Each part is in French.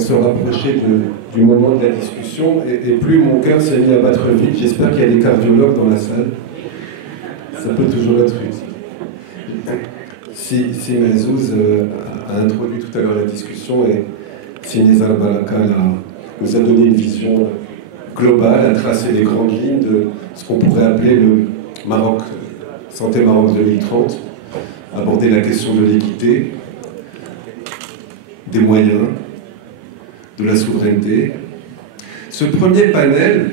se rapprochait du moment de la discussion, et plus mon cœur s'est mis à battre vite. J'espère qu'il y a des cardiologues dans la salle. Ça peut toujours être utile. Si Mazouz a introduit tout à l'heure la discussion, et si Nizar Baraka nous a donné une vision globale, a tracé les grandes lignes de ce qu'on pourrait appeler le Maroc, Santé Maroc 2030, aborder la question de l'équité, des moyens, de la souveraineté. Ce premier panel,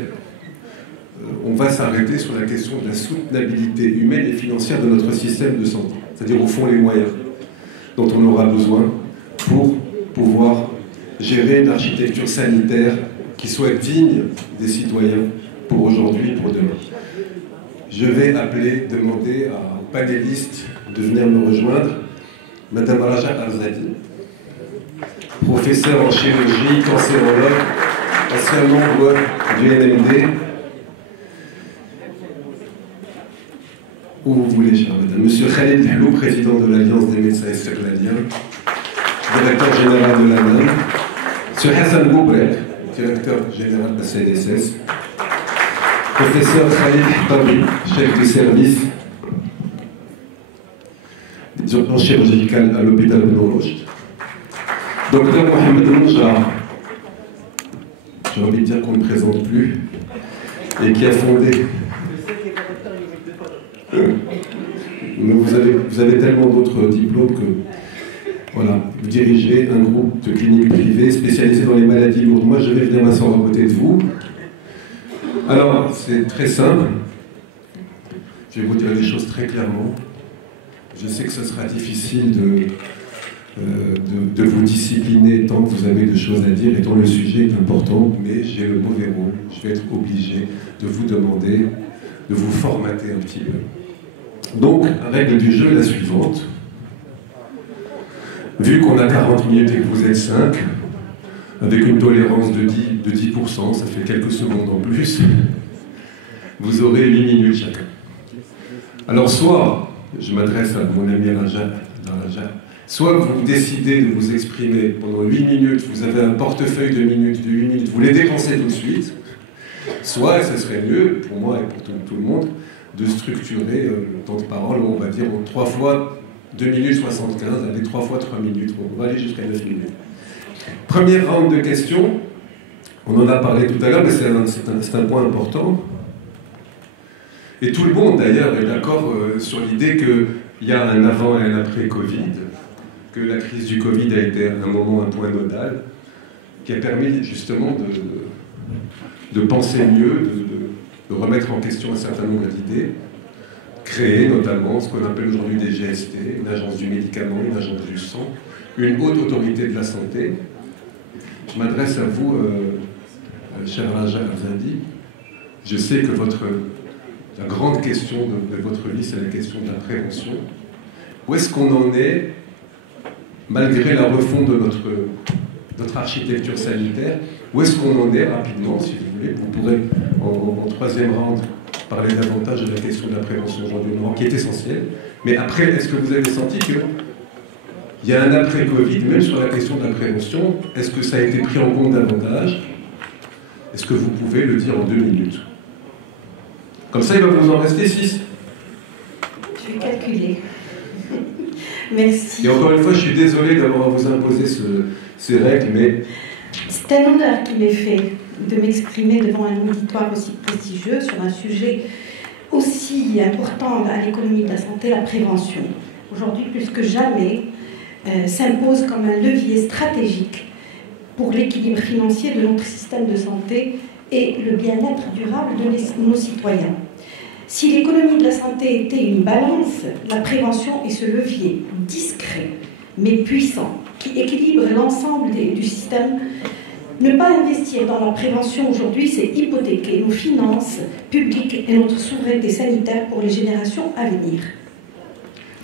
on va s'arrêter sur la question de la soutenabilité humaine et financière de notre système de santé, c'est-à-dire au fond les moyens dont on aura besoin pour pouvoir gérer une architecture sanitaire qui soit digne des citoyens pour aujourd'hui et pour demain. Je vais demander aux panélistes de venir me rejoindre. Madame Raja Arzadi, professeure en chirurgie, cancérologue, ancien membre du NMD. Où vous voulez, chère madame. Monsieur Khalid Helou, président de l'Alliance des médecins istiqlaliens, directeur général de l'ANAM. Monsieur Hassan Boubrek, directeur général de la CNSS. Professeur Khalid Tabi, chef du service des urgences chirurgicales à l'hôpital de Nourouch. Docteur Mohamed Moujra, j'ai envie de dire qu'on ne présente plus, et qui a fondé. Mais vous avez tellement d'autres diplômes que, voilà, vous dirigez un groupe de cliniques privées spécialisées dans les maladies lourdes. Moi, je vais venir m'asseoir à côté de vous. Alors, c'est très simple. Je vais vous dire les choses très clairement. Je sais que ce sera difficile de vous discipliner tant que vous avez de choses à dire et tant le sujet est important, mais j'ai le mauvais rôle. Je vais être obligé de vous demander de vous formater un petit peu. Donc, la règle du jeu est la suivante. Vu qu'on a 40 minutes et que vous êtes 5, avec une tolérance de 10%, ça fait quelques secondes en plus, vous aurez 8 minutes chacun. Alors soit, je m'adresse à mon ami Raja, soit vous décidez de vous exprimer pendant 8 minutes, vous avez un portefeuille de 8 minutes, vous les dépensez tout de suite, soit, et ce serait mieux pour moi et pour tout le monde, de structurer le temps de parole, on va dire en 3 fois 2 minutes 75, allez 3 fois 3 minutes, on va aller jusqu'à 9 minutes. Premier round de questions, on en a parlé tout à l'heure, mais c'est un point important. Et tout le monde d'ailleurs est d'accord sur l'idée qu'il y a un avant et un après Covid, que la crise du Covid a été un moment, un point nodal, qui a permis justement de penser mieux, de remettre en question un certain nombre d'idées, créer notamment ce qu'on appelle aujourd'hui des GST, une agence du médicament, une agence du sang, une haute autorité de la santé. Je m'adresse à vous, cher Raja Arzadi. Je sais que la grande question de votre vie, c'est la question de la prévention. Où est-ce qu'on en est, malgré la refonte de notre architecture sanitaire? Où est-ce qu'on en est rapidement, si vous voulez? Vous pourrez, en troisième round, parler davantage de la question de la prévention aujourd'hui au Maroc, qui est essentielle. Mais après, est-ce que vous avez senti qu'il y a un après-Covid, même sur la question de la prévention? Est-ce que ça a été pris en compte davantage? Est-ce que vous pouvez le dire en 2 minutes? Comme ça, il va vous en rester 6. Je vais calculer. Merci. Et encore une fois, je suis désolé d'avoir à vous imposer ces règles, mais... C'est un honneur qui m'est fait de m'exprimer devant un auditoire aussi prestigieux sur un sujet aussi important à l'économie de la santé, la prévention. Aujourd'hui, plus que jamais, s'impose comme un levier stratégique pour l'équilibre financier de notre système de santé et le bien-être durable de nos citoyens. Si l'économie de la santé était une balance, la prévention est ce levier discret mais puissant qui équilibre l'ensemble du système. Ne pas investir dans la prévention aujourd'hui, c'est hypothéquer nos finances publiques et notre souveraineté sanitaire pour les générations à venir.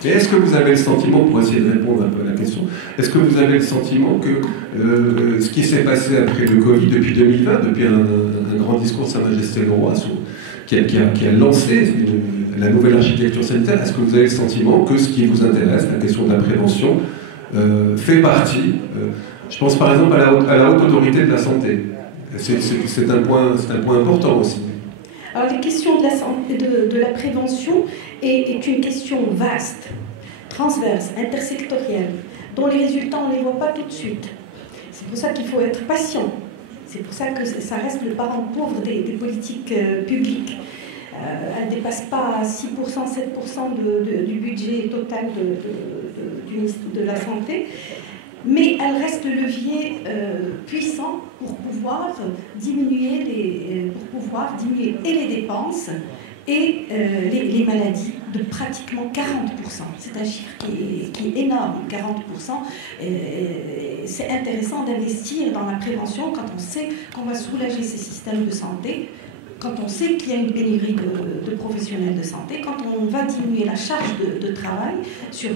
Et est-ce que vous avez le sentiment, pour essayer de répondre un peu à la question, est-ce que vous avez le sentiment que ce qui s'est passé après le Covid, depuis 2020, depuis un grand discours de Sa Majesté le Roi, qui a lancé la nouvelle architecture sanitaire, est-ce que vous avez le sentiment que ce qui vous intéresse, la question de la prévention, fait partie, Je pense par exemple à la haute autorité de la santé. C'est un point important aussi. Alors, la question de la prévention est une question vaste, transverse, intersectorielle, dont les résultats, on ne les voit pas tout de suite. C'est pour ça qu'il faut être patient. C'est pour ça que ça reste le parent pauvre des politiques publiques. Elle ne dépasse pas 6%, 7% du budget total de la santé. Mais elle reste le levier puissant pour pouvoir diminuer et les dépenses et les maladies de pratiquement 40%. C'est un chiffre qui est énorme, 40%. C'est intéressant d'investir dans la prévention quand on sait qu'on va soulager ces systèmes de santé, quand on sait qu'il y a une pénurie de professionnels de santé, quand on va diminuer la charge de travail sur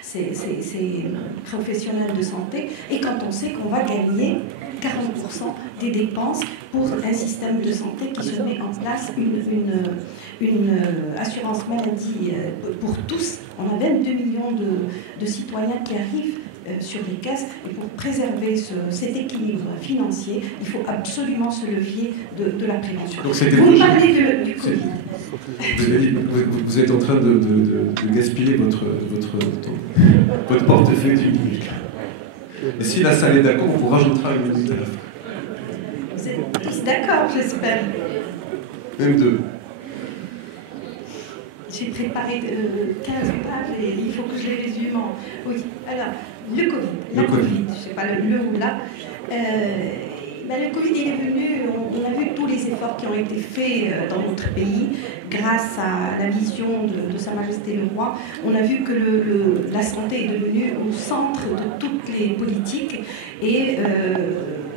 ces professionnels de santé, et quand on sait qu'on va gagner 40% des dépenses pour un système de santé qui se met en place, une assurance maladie pour tous. On a 22 millions de citoyens qui arrivent sur les caisses, et pour préserver cet équilibre financier, il faut absolument ce levier de la prévention. Donc, vous parlez du Covid. Vous êtes en train de gaspiller votre portefeuille du public. Et si la salle est d'accord, on vous rajoutera une minute à la fin. Vous êtes tous d'accord, j'espère. Même deux. J'ai préparé 15 pages et il faut que je les résume en... Oui, alors, le Covid. La Covid, je ne sais pas le ou là. Le Covid, il est venu, on a vu tous les efforts qui ont été faits dans notre pays grâce à la vision de Sa Majesté le Roi. On a vu que la santé est devenue au centre de toutes les politiques et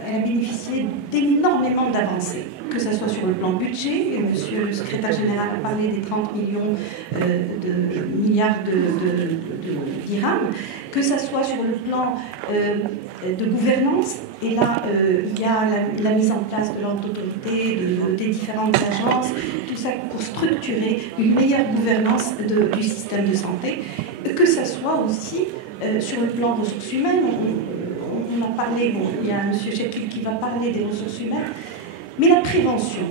elle a bénéficié d'énormément d'avancées, que ce soit sur le plan budget, et monsieur le secrétaire général a parlé des 30 milliards de dirhams, que ce soit sur le plan de gouvernance, et là il y a la mise en place de l'ordre d'autorité, des différentes agences, tout ça pour structurer une meilleure gouvernance du système de santé, que ce soit aussi sur le plan ressources humaines. On en parlait, il y a M. Chekil qui va parler des ressources humaines, mais la prévention,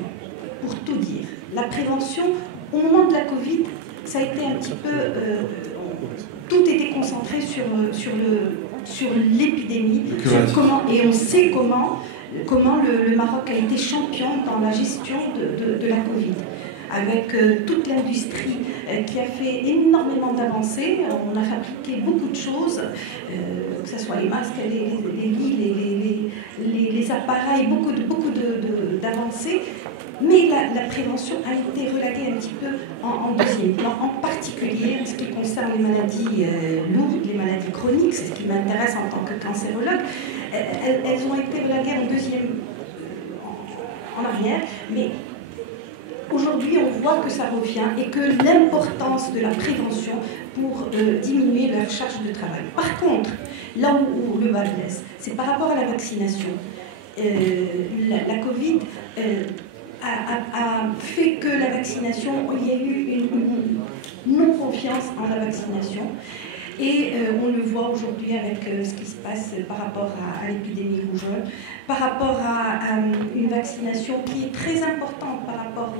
pour tout dire, la prévention, au moment de la Covid, ça a été un petit peu... tout était concentré sur l'épidémie, et on sait comment le Maroc a été champion dans la gestion de la Covid, avec toute l'industrie qui a fait énormément d'avancées. On a fabriqué beaucoup de choses, que ce soit les masques, les lits, les appareils, beaucoup d'avancées. Mais la prévention a été reléguée un petit peu en deuxième plan, en particulier en ce qui concerne les maladies lourdes, les maladies chroniques, c'est ce qui m'intéresse en tant que cancérologue. Elles ont été reléguées en arrière, mais aujourd'hui, on voit que ça revient et que l'importance de la prévention pour diminuer leur charge de travail. Par contre, là où le bas blesse, c'est par rapport à la vaccination. La Covid a fait que la vaccination, il y a eu une non-confiance en la vaccination. Et on le voit aujourd'hui avec ce qui se passe par rapport à l'épidémie rougeole, par rapport à une vaccination qui est très importante par rapport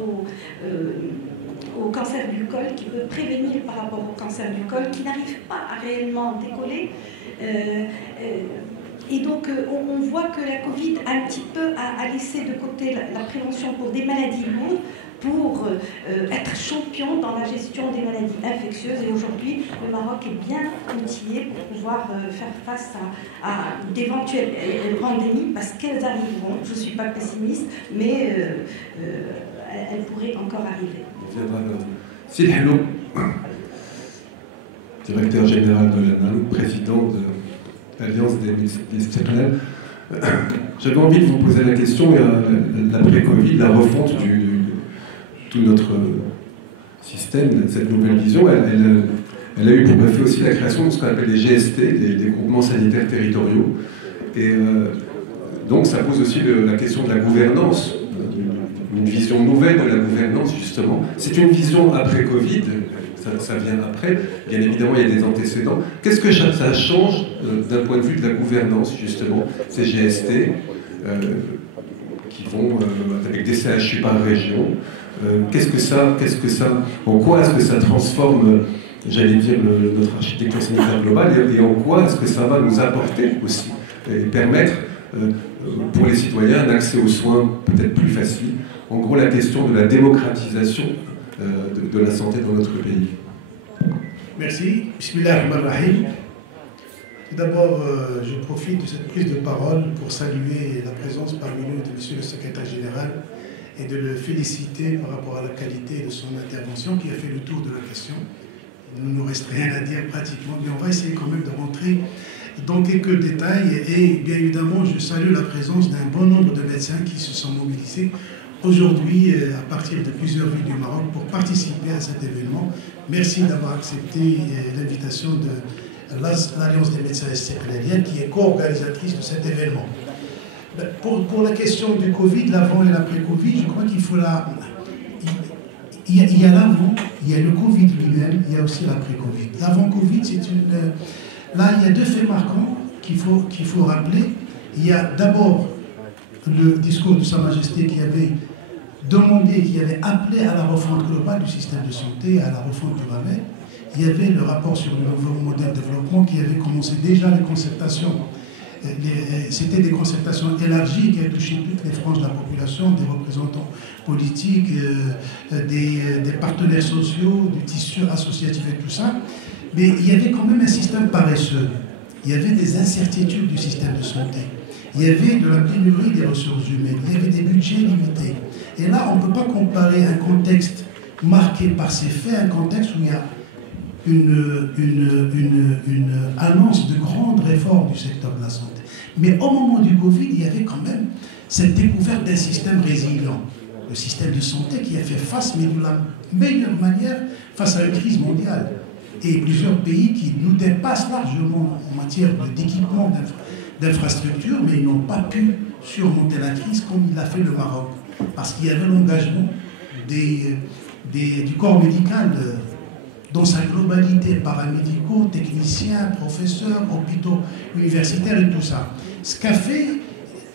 au cancer du col, qui peut prévenir par rapport au cancer du col, qui n'arrive pas à réellement décoller. Et donc, on voit que la Covid a un petit peu laissé de côté la prévention pour des maladies lourdes, pour être champion dans la gestion des maladies infectieuses. Et aujourd'hui, le Maroc est bien outillé pour pouvoir faire face à d'éventuelles pandémies, parce qu'elles arriveront. Je ne suis pas pessimiste, mais elles pourraient encore arriver. Sid Hello, directeur général de l'ANAM, président de l'Alliance des Istiqlal. J'avais envie de vous poser la question, l'après-Covid, la refonte tout notre système, cette nouvelle vision, elle a eu pour effet aussi la création de ce qu'on appelle les GST, des groupements sanitaires territoriaux. Et donc ça pose aussi la question de la une vision nouvelle de la gouvernance, justement. C'est une vision après Covid, ça vient après. Bien évidemment, il y a des antécédents. Qu'est-ce que ça change d'un point de vue de la gouvernance, justement, ces GST qui vont avec des CHU par région? En quoi est-ce que ça transforme, j'allais dire, notre architecture sanitaire globale, et en quoi est-ce que ça va nous apporter aussi et permettre pour les citoyens un accès aux soins peut-être plus facile? En gros, la question de la démocratisation de la santé dans notre pays. Merci. Bismillahirrahmanirrahim. Tout d'abord, je profite de cette prise de parole pour saluer la présence parmi nous de Monsieur le Secrétaire Général et de le féliciter par rapport à la qualité de son intervention qui a fait le tour de la question. Il ne nous reste rien à dire pratiquement, mais on va essayer quand même de rentrer dans quelques détails. Et bien évidemment, je salue la présence d'un bon nombre de médecins qui se sont mobilisés aujourd'hui à partir de plusieurs villes du Maroc pour participer à cet événement. Merci d'avoir accepté l'invitation de l'Alliance des médecins istiqlaliennes qui est co-organisatrice de cet événement. Pour la question du Covid, l'avant et l'après-Covid, je crois qu'il faut il y a l'avant, il y a le Covid lui-même, il y a aussi l'après-Covid. L'avant-Covid, là, il y a deux faits marquants qu'il faut rappeler. Il y a d'abord le discours de Sa Majesté qui avait demandé, qui avait appelé à la refonte globale du système de santé, à la refonte du RAMEL. Il y avait le rapport sur le nouveau modèle de développement qui avait commencé déjà les concertations. C'était des concertations élargies qui avaient touché toutes les franges de la population, des représentants politiques, des partenaires sociaux, du tissu associatif et tout ça. Mais il y avait quand même un système paresseux. Il y avait des incertitudes du système de santé. Il y avait de la pénurie des ressources humaines. Il y avait des budgets limités. Et là, on ne peut pas comparer un contexte marqué par ces faits, un contexte où il y a une annonce de grandes réformes du secteur de la santé. Mais au moment du Covid, il y avait quand même cette découverte d'un système résilient. Le système de santé qui a fait face, mais de la meilleure manière, face à une crise mondiale. Et plusieurs pays qui nous dépassent largement en matière d'équipement d'infrastructures, mais ils n'ont pas pu surmonter la crise comme il a fait le Maroc. Parce qu'il y avait l'engagement du corps médical dans sa globalité, paramédicaux, techniciens, professeurs, hôpitaux universitaires et tout ça. Ce qu'a fait,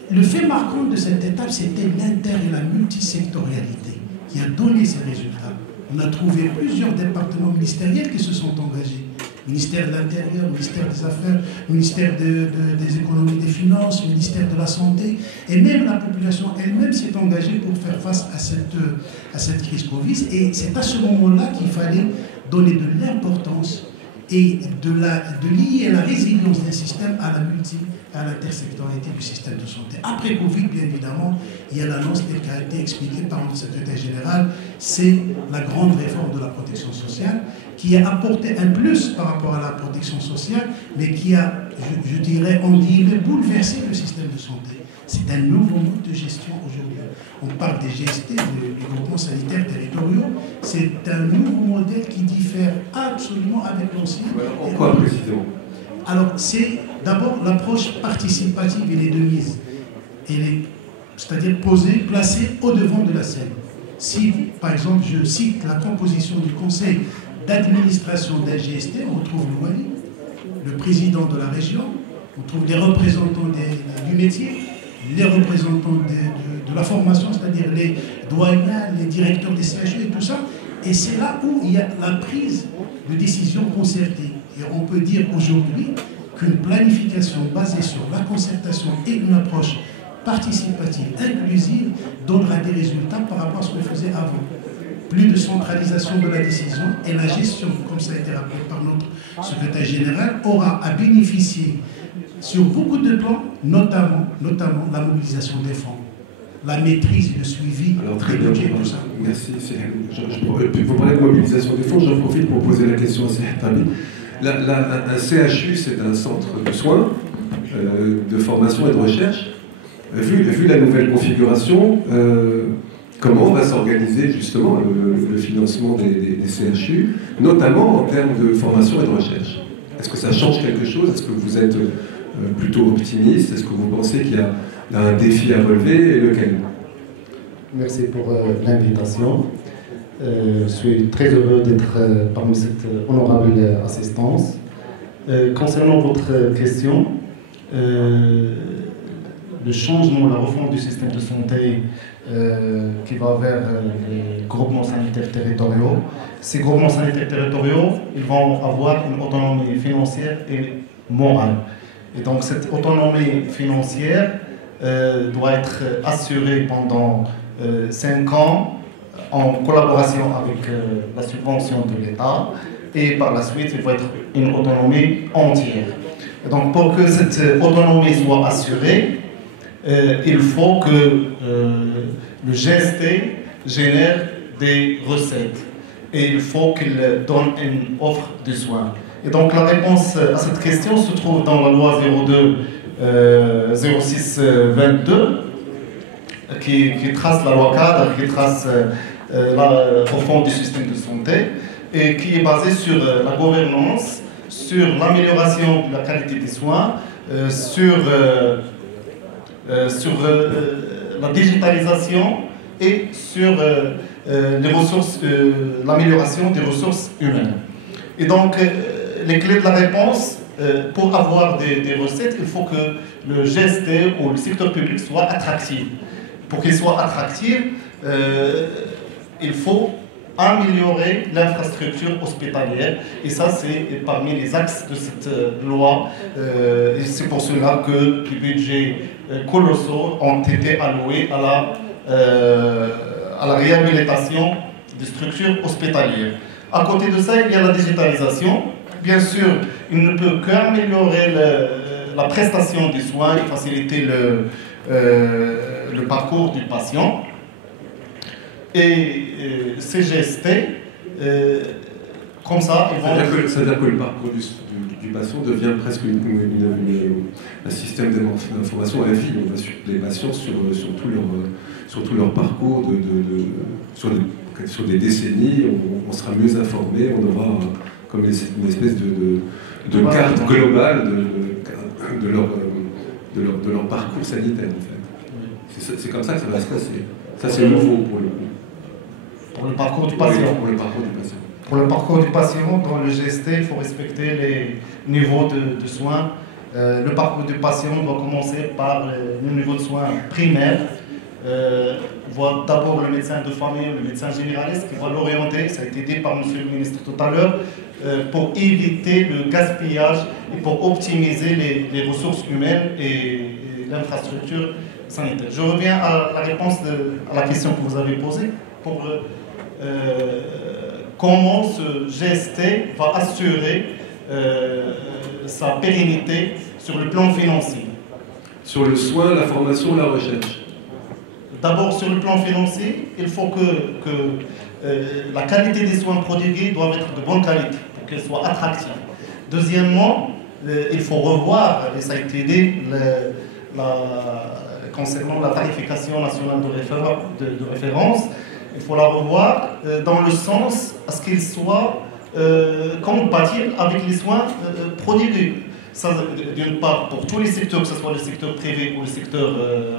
le fait marquant de cette étape, c'était l'inter et la multisectorialité qui a donné ces résultats. On a trouvé plusieurs départements ministériels qui se sont engagés. Ministère de l'Intérieur, ministère des Affaires, ministère des Économies et des Finances, ministère de la Santé, et même la population elle-même s'est engagée pour faire face à cette crise Covid. Et c'est à ce moment-là qu'il fallait donner de l'importance et de lier la résilience d'un système à l'intersectorialité du système de santé. Après Covid, bien évidemment, il y a l'annonce qui a été expliquée par notre secrétaire général, c'est la grande réforme de la protection sociale qui a apporté un plus par rapport à la protection sociale, mais qui a, je dirais, bouleversé le système de santé. C'est un nouveau mode de gestion aujourd'hui. On parle des GST, des groupements sanitaires territoriaux. C'est un nouveau modèle qui diffère absolument avec l'ancien. En quoi précisément? Alors, c'est d'abord l'approche participative et les de mise. C'est-à-dire posée, placée au devant de la scène. Si, par exemple, je cite la composition du conseil d'administration d'un GST, on retrouve le wali, le président de la région, on trouve les représentants du métier, les représentants de la formation, c'est-à-dire les doyens, les directeurs des CHU et tout ça. Et c'est là où il y a la prise de décision concertée. Et on peut dire aujourd'hui qu'une planification basée sur la concertation et une approche participative, inclusive, donnera des résultats par rapport à ce qu'on faisait avant. Plus de centralisation de la décision et la gestion, comme ça a été rappelé par notre secrétaire général, aura à bénéficier sur beaucoup de plans, notamment la mobilisation des fonds, la maîtrise et le suivi des budgets, tout ça. Merci. Pour parler de mobilisation des fonds, j'en profite pour poser la question à Sertabi. Un CHU, c'est un centre de soins, de formation et de recherche. Vu la nouvelle configuration, comment va s'organiser justement le financement des CHU, notamment en termes de formation et de recherche? Est-ce que ça change quelque chose? Est-ce que vous êtes plutôt optimiste? Est-ce que vous pensez qu'il y a un défi à relever, et lequel? Merci pour l'invitation. Je suis très heureux d'être parmi cette honorable assistance. Concernant votre question, le changement, la refonte du système de santé qui va vers les groupements sanitaires territoriaux. Ces groupements sanitaires territoriaux, ils vont avoir une autonomie financière et morale. Et donc cette autonomie financière doit être assurée pendant 5 ans en collaboration avec la subvention de l'État, et par la suite, il va être une autonomie entière. Et donc pour que cette autonomie soit assurée, il faut que le GST génère des recettes et il faut qu'il donne une offre de soins. Et donc la réponse à cette question se trouve dans la loi 02-06-22 qui trace la loi cadre, qui trace la refonte du système de santé et qui est basée sur la gouvernance, sur l'amélioration de la qualité des soins, sur la digitalisation et sur l'amélioration des ressources humaines. Et donc, les clés de la réponse, pour avoir des recettes, il faut que le GST ou le secteur public soit attractif. Pour qu'il soit attractif, il faut améliorer l'infrastructure hospitalière. Et ça, c'est parmi les axes de cette loi. Et c'est pour cela que les budgets colossaux ont été alloués à la réhabilitation des structures hospitalières. À côté de ça, il y a la digitalisation. Bien sûr, il ne peut qu'améliorer la prestation des soins et faciliter le parcours du patient. Et ces GST, comme ça, ils vont... C'est-à-dire que le parcours du patient devient presque un système d'information à vie. On va suivre les patients sur tout leur parcours, sur des décennies, on sera mieux informé, on aura comme une espèce de carte globale de leur parcours sanitaire, en fait. C'est comme ça que ça va se passer. Ça, c'est nouveau pour le coup. Pour le parcours du patient. Oui, pour le parcours du patient. Pour le parcours du patient, dans le GST, il faut respecter les niveaux de soins. Le parcours du patient doit commencer par le niveau de soins primaire. Voit d'abord le médecin de famille, le médecin généraliste qui va l'orienter, ça a été dit par M. le ministre tout à l'heure, pour éviter le gaspillage et pour optimiser les ressources humaines et l'infrastructure sanitaire. Je reviens à la réponse à la question que vous avez posée pour comment ce GST va assurer sa pérennité sur le plan financier. Sur le soin, la formation, la recherche. D'abord, sur le plan financier, il faut que la qualité des soins prodigués doit être de bonne qualité pour qu'elle soit attractive. Deuxièmement, il faut revoir, et ça a été dit, concernant la tarification nationale de référence, il faut la revoir dans le sens à ce qu'il soit compatible avec les soins prodigués. D'une part pour tous les secteurs, que ce soit le secteur privé ou le secteur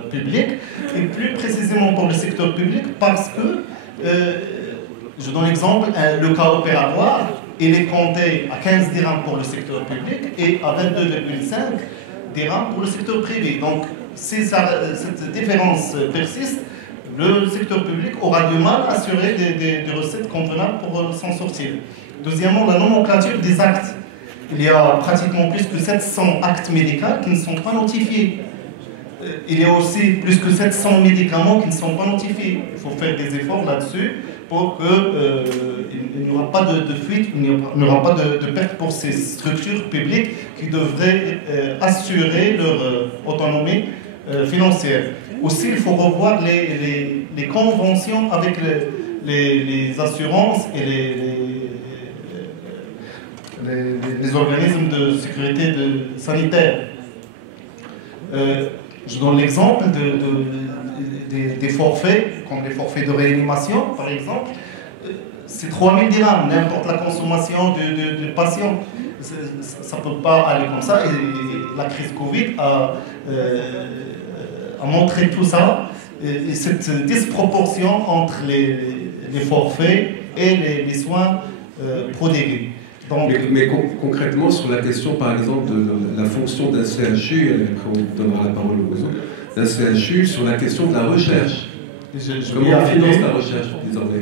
public, et plus précisément pour le secteur public, parce que, je donne l'exemple, le cas opératoire, il est compté à 15 dirhams pour le secteur public et à 22,5 dirhams pour le secteur privé. Donc, si cette différence persiste, le secteur public aura du mal à assurer des recettes convenables pour s'en sortir. Deuxièmement, la nomenclature des actes. Il y a pratiquement plus que 700 actes médicaux qui ne sont pas notifiés. Il y a aussi plus que 700 médicaments qui ne sont pas notifiés. Il faut faire des efforts là-dessus pour qu'il n'y aura pas de fuite, il n'y aura pas de perte pour ces structures publiques qui devraient assurer leur autonomie financière. Aussi, il faut revoir les conventions avec les assurances et les organismes de sécurité sanitaire. Je donne l'exemple des forfaits, comme les forfaits de réanimation, par exemple. C'est 3000 dirhams, n'importe la consommation du patient. Ça ne peut pas aller comme ça. Et la crise Covid a montré tout ça. Et cette disproportion entre les forfaits et les soins prodigués. Donc, mais concrètement, sur la question, par exemple, de la fonction d'un CHU, et après on donnera la parole aux autres, d'un CHU sur la question de la recherche. Comment on finance la recherche désormais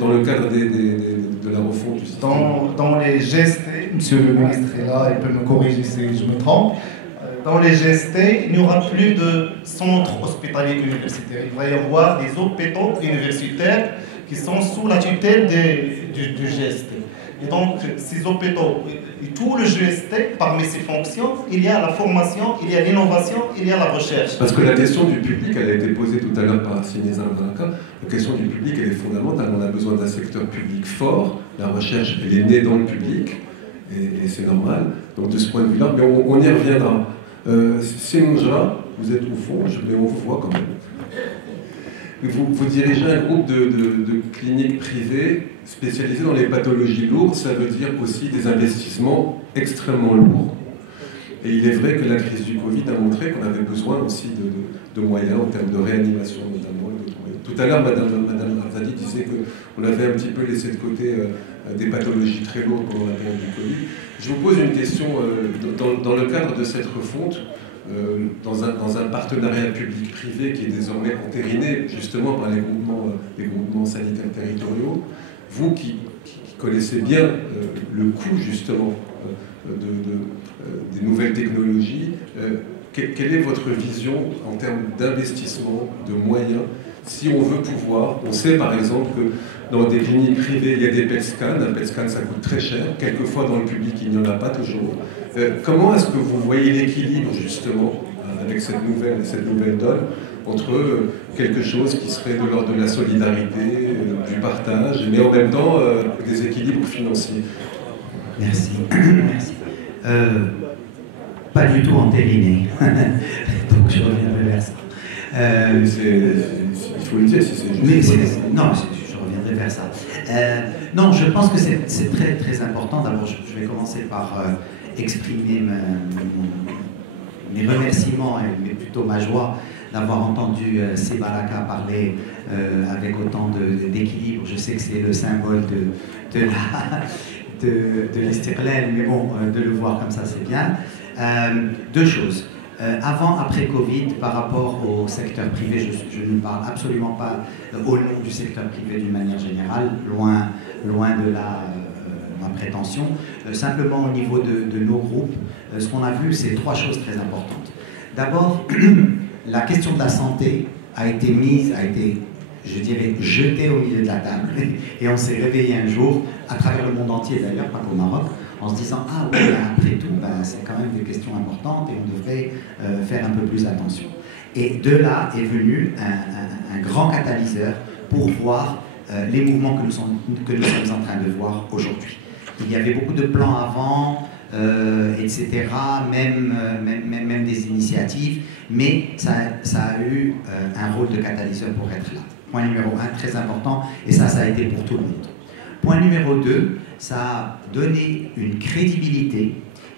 dans le cadre de la refonte du système? Dans les GST, monsieur le ministre est là, il peut me corriger si je me trompe. Dans les GST, il n'y aura plus de centres hospitaliers universitaires. Il va y avoir des hôpitaux universitaires qui sont sous la tutelle du GST. Et donc, ces hôpitaux, et tout le GST, parmi ses fonctions, il y a la formation, il y a l'innovation, il y a la recherche. Parce que la question du public, elle a été posée tout à l'heure par Sinezin Baraka. La question du public, elle est fondamentale. On a besoin d'un secteur public fort. La recherche, elle est née dans le public, et c'est normal. Donc, de ce point de vue-là, mais on y reviendra. Semounja, vous êtes au fond, mais on vous voit quand même. Vous dirigez un groupe de cliniques privées spécialisées dans les pathologies lourdes. Ça veut dire aussi des investissements extrêmement lourds. Et il est vrai que la crise du Covid a montré qu'on avait besoin aussi de moyens en termes de réanimation notamment. Tout à l'heure, Madame Arzadi disait qu'on avait un petit peu laissé de côté des pathologies très lourdes pendant la période du Covid. Je vous pose une question dans le cadre de cette refonte. Dans un partenariat public-privé qui est désormais entériné justement par les groupements sanitaires territoriaux, vous qui connaissez bien le coût justement des nouvelles technologies, quelle est votre vision en termes d'investissement, de moyens, si on veut pouvoir, on sait par exemple que dans des cliniques privées, il y a des PET scans, un PET scan ça coûte très cher, quelquefois dans le public il n'y en a pas toujours. Comment est-ce que vous voyez l'équilibre justement avec cette nouvelle donne entre quelque chose qui serait de l'ordre de la solidarité, du partage, mais en même temps des équilibres financiers? Merci. Merci. Pas du tout entériné. Donc je reviendrai vers ça. Il faut le dire si c'est juste. Non, je reviendrai vers ça. Non, je pense que c'est très très important. D'abord, je vais commencer par exprimer mes remerciements, mais plutôt ma joie d'avoir entendu Sebaraka parler avec autant d'équilibre. Je sais que c'est le symbole de l'Istiqlal, mais bon, de le voir comme ça, c'est bien. Deux choses. Avant, après Covid, par rapport au secteur privé, je ne parle absolument pas au nom du secteur privé d'une manière générale, loin de ma prétention. Simplement au niveau de nos groupes, ce qu'on a vu, c'est trois choses très importantes. D'abord, la question de la santé a été, je dirais, jetée au milieu de la table. Et on s'est réveillé un jour, à travers le monde entier d'ailleurs, pas qu'au Maroc, en se disant « Ah oui, après tout, c'est quand même des questions importantes et on devrait faire un peu plus attention. » Et de là est venu un grand catalyseur pour voir les mouvements que nous sommes en train de voir aujourd'hui. Il y avait beaucoup de plans avant, etc., même des initiatives, mais ça a eu un rôle de catalyseur pour être là. Point numéro 1, très important, et ça a été pour tout le monde. Point numéro 2, ça a donné une crédibilité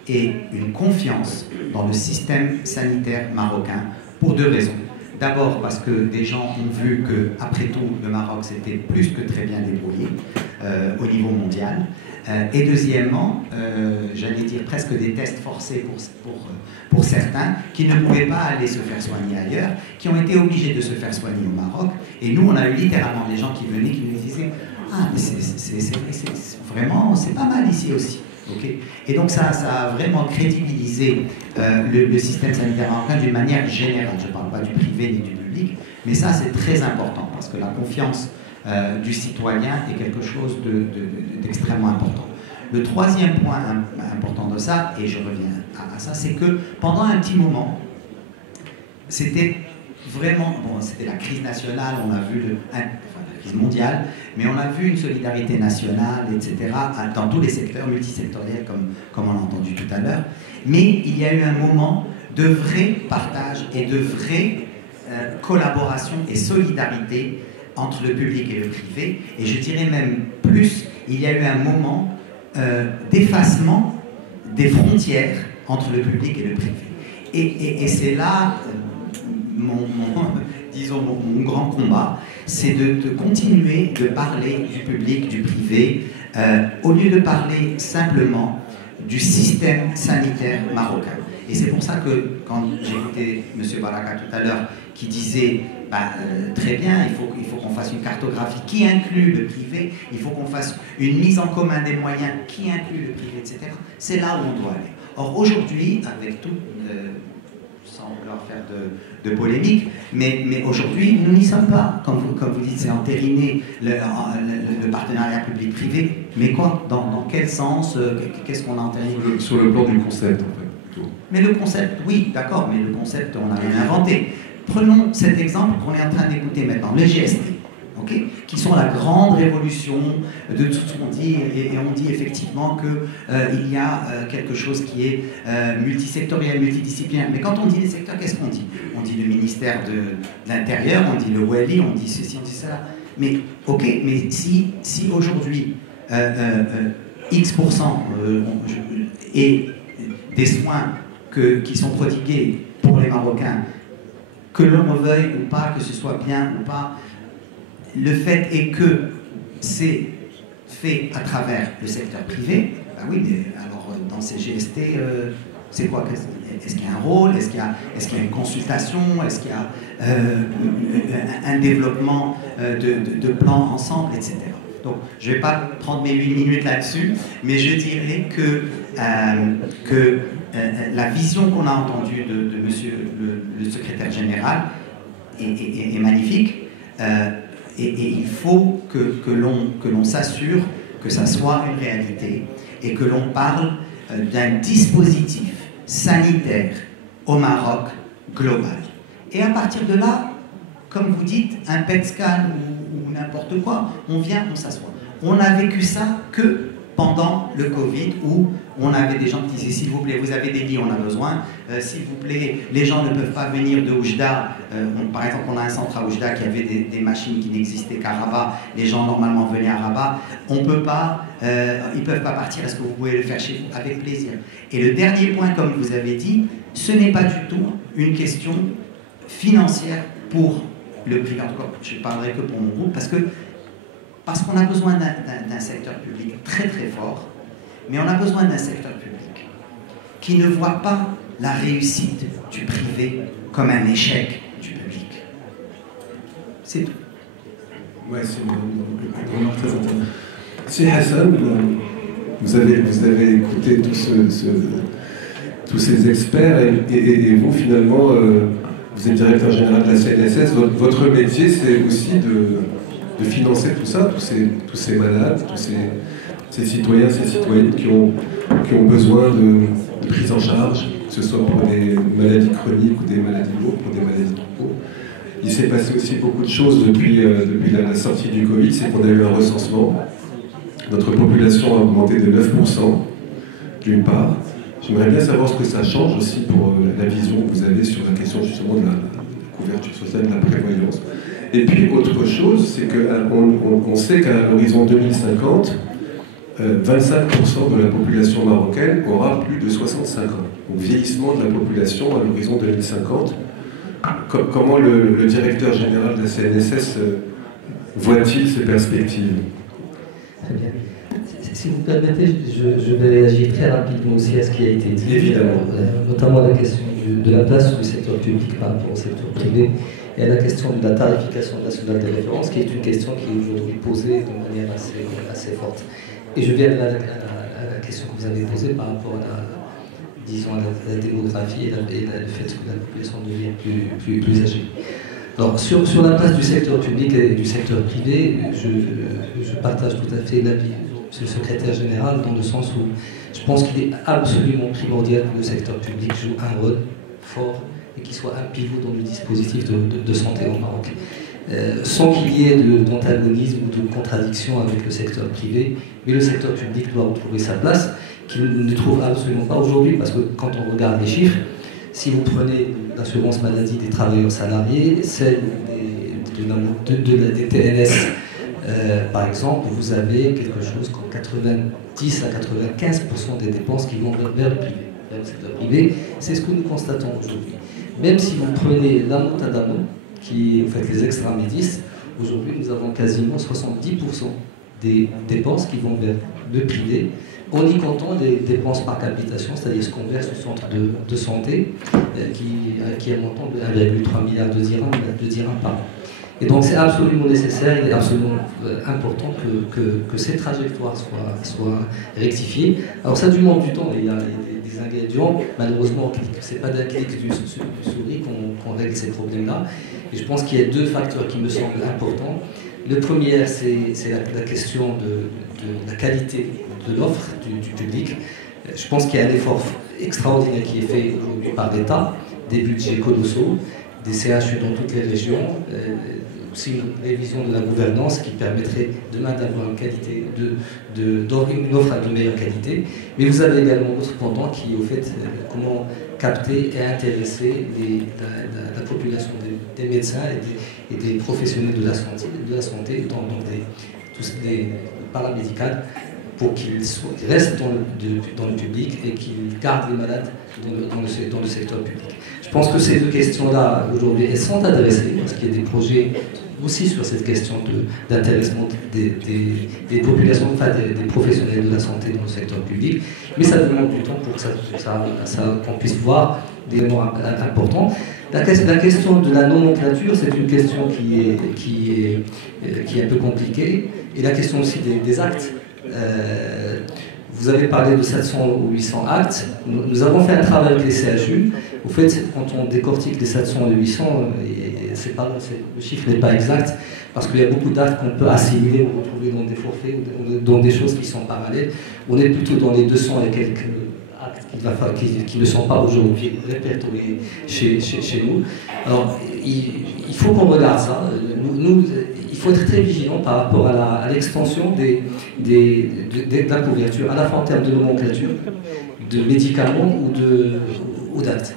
et une confiance dans le système sanitaire marocain pour deux raisons. D'abord parce que des gens ont vu que, après tout, le Maroc s'était plus que très bien débrouillé au niveau mondial. Et deuxièmement, j'allais dire presque des tests forcés pour certains qui ne pouvaient pas aller se faire soigner ailleurs, qui ont été obligés de se faire soigner au Maroc. Et nous, on a eu littéralement des gens qui venaient, qui nous disaient « Ah, mais vraiment, c'est pas mal ici aussi. » Okay. Et donc ça a vraiment crédibilisé le système sanitaire marocain d'une manière générale. Je ne parle pas du privé ni du public, mais ça c'est très important parce que la confiance du citoyen est quelque chose d'extrêmement important. Le troisième point important de ça, et je reviens à ça, c'est que pendant un petit moment, c'était vraiment, bon, c'était la crise nationale, on a vu la crise mondiale, mais on a vu une solidarité nationale, etc., dans tous les secteurs multisectoriels, comme on l'a entendu tout à l'heure. Mais il y a eu un moment de vrai partage et de vraie collaboration et solidarité entre le public et le privé. Et je dirais même plus, il y a eu un moment d'effacement des frontières entre le public et le privé. Et c'est là disons, mon grand combat, c'est de continuer de parler du public, du privé, au lieu de parler simplement du système sanitaire marocain. Et c'est pour ça que, quand j'ai écouté M. Baraka tout à l'heure, qui disait très bien, il faut qu'on fasse une cartographie qui inclut le privé, il faut qu'on fasse une mise en commun des moyens qui inclut le privé, etc. C'est là où on doit aller. Or, aujourd'hui, avec tout, sans vouloir faire de polémique, mais aujourd'hui, nous n'y sommes pas. Comme vous dites, c'est entériner le partenariat public-privé. Mais quoi? Dans quel sens? Qu'est-ce qu'on a entériné? Sur le plan du concept, en fait. Mais le concept, oui, d'accord, mais le concept, on n'a rien inventé. Prenons cet exemple qu'on est en train d'écouter maintenant, le GST, okay, qui sont la grande révolution de tout ce qu'on dit, et on dit effectivement qu'il y a quelque chose qui est multisectoriel, multidisciplinaire. Mais quand on dit les secteurs, qu'est-ce qu'on dit? On dit le ministère de l'Intérieur, on dit le Wali, on dit ceci, on dit cela. Mais ok, mais si aujourd'hui X% et des soins qui sont prodigués pour les Marocains, que l'on veuille ou pas, que ce soit bien ou pas, le fait est que c'est fait à travers le secteur privé. Ben oui, mais alors dans ces GST, c'est quoi? Est-ce qu'il y a un rôle? Est-ce qu'il y a une consultation? Est-ce qu'il y a un développement de plans ensemble, etc. Donc, je ne vais pas prendre mes 8 minutes là-dessus, mais je dirais que la vision qu'on a entendue de monsieur le secrétaire général est magnifique, et il faut que l'on s'assure que ça soit une réalité et que l'on parle d'un dispositif sanitaire au Maroc global. Et à partir de là, comme vous dites, un PET scan ou n'importe quoi, on vient, on s'assoit. On n'a vécu ça que pendant le Covid, où on avait des gens qui disaient, s'il vous plaît, vous avez des lits, on a besoin, s'il vous plaît, les gens ne peuvent pas venir de Oujda, par exemple, on a un centre à Oujda qui avait des machines qui n'existaient qu'à Rabat, les gens normalement venaient à Rabat, on peut pas, ils ne peuvent pas partir, est-ce que vous pouvez le faire chez vous? Avec plaisir. Et le dernier point, comme vous avez dit, ce n'est pas du tout une question financière pour le privé, en tout cas, je ne parlerai que pour mon groupe, parce qu'on a besoin d'un secteur public très très fort, mais on a besoin d'un secteur public qui ne voit pas la réussite du privé comme un échec du public. C'est tout. Ouais, c'est une remarque très intéressante. Si Hassan, vous avez écouté tous ces experts, et vous finalement, vous êtes directeur général de la CNSS, votre métier c'est aussi de financer tout ça, tous ces malades, tous ces citoyens, ces citoyennes qui ont besoin de prise en charge, que ce soit pour des maladies chroniques ou des maladies lourdes, pour des maladies de peau. Il s'est passé aussi beaucoup de choses depuis la sortie du Covid, c'est qu'on a eu un recensement. Notre population a augmenté de 9%, d'une part. J'aimerais bien savoir ce que ça change aussi pour la vision que vous avez sur la question justement de la couverture sociale, de la prévoyance. Et puis autre chose, c'est qu'on sait qu'à l'horizon 2050, 25% de la population marocaine aura plus de 65 ans. Donc vieillissement de la population à l'horizon 2050. Comment le directeur général de la CNSS voit-il ces perspectives? Très bien. Si vous permettez, je vais réagir très rapidement aussi à ce qui a été dit. Évidemment. Notamment la question de la place du secteur public par rapport au secteur privé, et à la question de la tarification nationale des références, qui est une question qui est aujourd'hui posée de manière assez forte. Et je viens à la question que vous avez posée par rapport à la démographie et le fait que la population devient plus âgée. Alors, sur la place du secteur public et du secteur privé, je partage tout à fait l'avis du secrétaire général, dans le sens où je pense qu'il est absolument primordial que le secteur public joue un rôle fort et qu'il soit un pivot dans le dispositif de santé au Maroc. Sans qu'il y ait d'antagonisme ou de contradiction avec le secteur privé, mais le secteur public doit retrouver sa place, qu'il ne trouve absolument pas aujourd'hui, parce que quand on regarde les chiffres, si vous prenez l'assurance maladie des travailleurs salariés, celle des TNS, par exemple, vous avez quelque chose comme 90 à 95% des dépenses qui vont vers le privé. vers le secteur privé. C'est ce que nous constatons aujourd'hui. Même si vous prenez l'amont d'amont, qui est en fait les extramédis, aujourd'hui nous avons quasiment 70% des dépenses qui vont vers le privé, en y comptant les dépenses par capitation, c'est-à-dire ce qu'on verse au centre de santé, qui est un montant de 1,3 milliard de dirhams par an. Et donc c'est absolument nécessaire, il est absolument important que ces trajectoires soient rectifiées. Alors ça demande du temps, il y a des ingrédients, malheureusement ce n'est pas d'un clic du souris qu'on règle ces problèmes-là. Et je pense qu'il y a deux facteurs qui me semblent importants. Le premier, c'est la question de la qualité de l'offre du public. Je pense qu'il y a un effort extraordinaire qui est fait aujourd'hui par l'État, des budgets colossaux, des CHU dans toutes les régions, aussi une révision de la gouvernance qui permettrait demain d'avoir une qualité une offre de meilleure qualité. Mais vous avez également d'autres pendants qui, au fait, comment capter et intéresser la population des médecins et des professionnels de la santé tous des paramédicales, pour qu'ils restent dans le public et qu'ils gardent les malades dans le secteur public. Je pense que ces deux questions-là, aujourd'hui, elles sont adressées, parce qu'il y a des projets aussi sur cette question d'intéressement des populations, enfin des professionnels de la santé dans le secteur public, mais ça demande du temps pour qu'on puisse voir des éléments importants. La question de la nomenclature, c'est une question qui est un peu compliquée, et la question aussi des actes. Vous avez parlé de 700 ou 800 actes. Nous avons fait un travail avec les CHU. Au fait, quand on décortique les 700 et 800, le chiffre n'est pas exact, parce qu'il y a beaucoup d'actes qu'on peut assimiler ou retrouver dans des forfaits ou dans des choses qui sont parallèles. On est plutôt dans les 200 et quelques actes qui ne sont pas aujourd'hui répertoriés chez nous. Alors, il faut qu'on regarde ça. Il faut être très vigilant par rapport à l'extension de la couverture, à la fois en termes de nomenclature, de médicaments ou d'actes.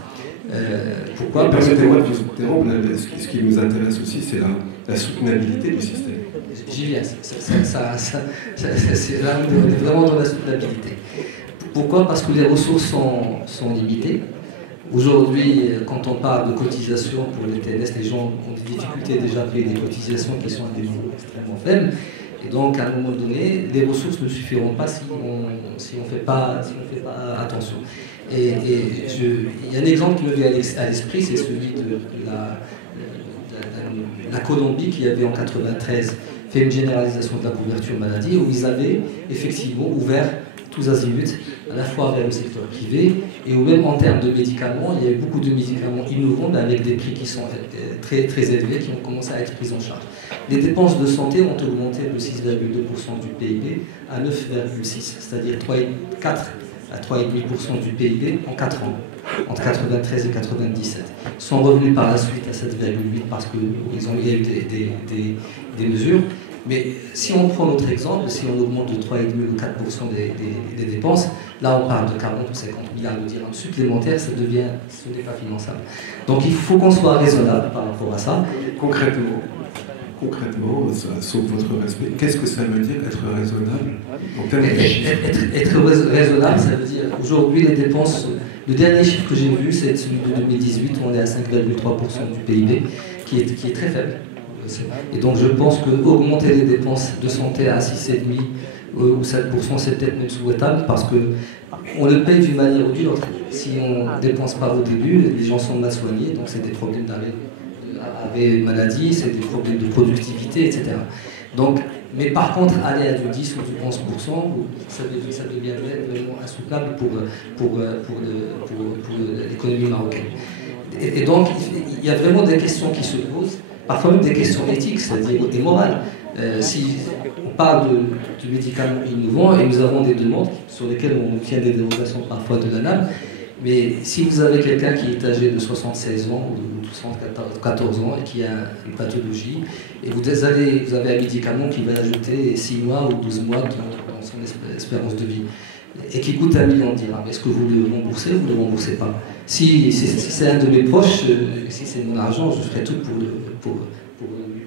Pourquoi ? Permettez-moi de vous interrompre. Ce qui nous intéresse aussi, c'est la soutenabilité du système. J'y viens. Là, on est vraiment dans la soutenabilité. Pourquoi ? Parce que les ressources sont limitées. Aujourd'hui, quand on parle de cotisation pour les TNS, les gens ont des difficultés déjà à payer des cotisations qui sont à des niveaux extrêmement faibles. Et donc, à un moment donné, les ressources ne suffiront pas si on ne fait pas attention. Et il y a un exemple qui me vient à l'esprit, c'est celui de la Colombie, qui avait en 1993 fait une généralisation de la couverture maladie, où ils avaient effectivement ouvert tous azimuts, à la fois vers le secteur privé, et où même en termes de médicaments, il y a eu beaucoup de médicaments innovants, mais avec des prix qui sont très, très élevés, qui ont commencé à être pris en charge. Les dépenses de santé ont augmenté de 6,2% du PIB à 9,6%, c'est-à-dire 4 à 3,5% du PIB en 4 ans, entre 1993 et 1997. Sont revenus par la suite à 7,8% parce qu'il y a eu des mesures. Mais si on prend notre exemple, si on augmente de 3,5 ou 4% des dépenses, là on parle de 40 ou 50 milliards de dirhams supplémentaires, ce n'est pas finançable. Donc il faut qu'on soit raisonnable par rapport à ça. Concrètement, sauf votre respect, qu'est-ce que ça veut dire être raisonnable en termes de chiffres ? Être raisonnable, ça veut dire aujourd'hui les dépenses, le dernier chiffre que j'ai vu, c'est celui de 2018, où on est à 5,3% du PIB, qui est très faible. Et donc je pense qu'augmenter les dépenses de santé à 6,5% ou 7%, c'est peut-être même souhaitable, parce qu'on le paye d'une manière ou d'une autre. Si on ne dépense pas au début, les gens sont mal soignés, donc c'est des problèmes d'arrêt maladie, c'est des problèmes de productivité, etc. Donc, mais par contre, aller à du 10 ou du 11%, ça devient vraiment insoutenable pour l'économie marocaine. Et donc, il y a vraiment des questions qui se posent, parfois même des questions éthiques, c'est-à-dire et morales. Si on parle de médicaments innovants, et nous avons des demandes sur lesquelles on obtient des dérogations parfois de la NAM, mais si vous avez quelqu'un qui est âgé de 76 ans ou de 74 ans et qui a une pathologie, et vous avez un médicament qui va ajouter 6 mois ou 12 mois dans son espérance de vie, et qui coûte 1 million de dirhams, est-ce que vous le remboursez ou vous ne le remboursez pas ? Si c'est un de mes proches, si c'est mon argent, je ferai tout pour lui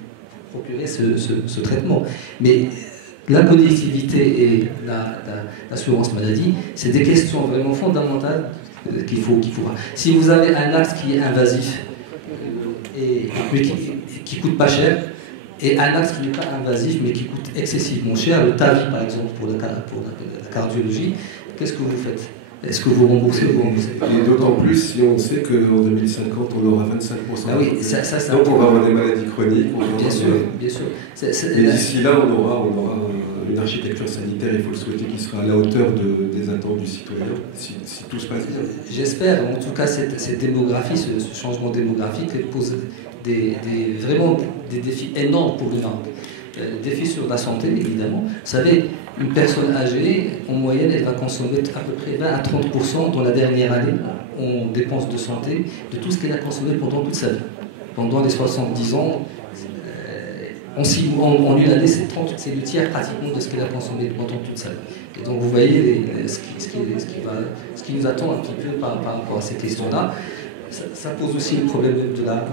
procurer ce traitement. Mais la collectivité et l'assurance maladie, c'est des questions vraiment fondamentales qu'il faut. Si vous avez un axe qui est invasif, mais qui coûte pas cher, et un axe qui n'est pas invasif mais qui coûte excessivement cher, le TAVI par exemple pour la cardiologie, qu'est-ce que vous faites? Est-ce que vous remboursez ou vous remboursez pas? Et d'autant plus si on sait qu'en 2050 on aura 25%. Ah oui, donc on va avoir des maladies chroniques. Bien sûr, bien sûr. Et d'ici là, on aura une architecture sanitaire, il faut le souhaiter, qui sera à la hauteur des attentes du citoyen, si tout se passe bien. J'espère. En tout cas, cette démographie, ce changement démographique pose vraiment des défis énormes pour l'humain. Défis sur la santé, évidemment. Vous savez, une personne âgée, en moyenne, elle va consommer à peu près 20 à 30% dans la dernière année en dépenses de santé de tout ce qu'elle a consommé pendant toute sa vie. Pendant les 70 ans, en une année, c'est le tiers pratiquement de ce qu'elle a consommé pendant toute sa vie. Et donc vous voyez ce qui nous attend un petit peu par rapport à ces questions-là. Ça pose aussi le problème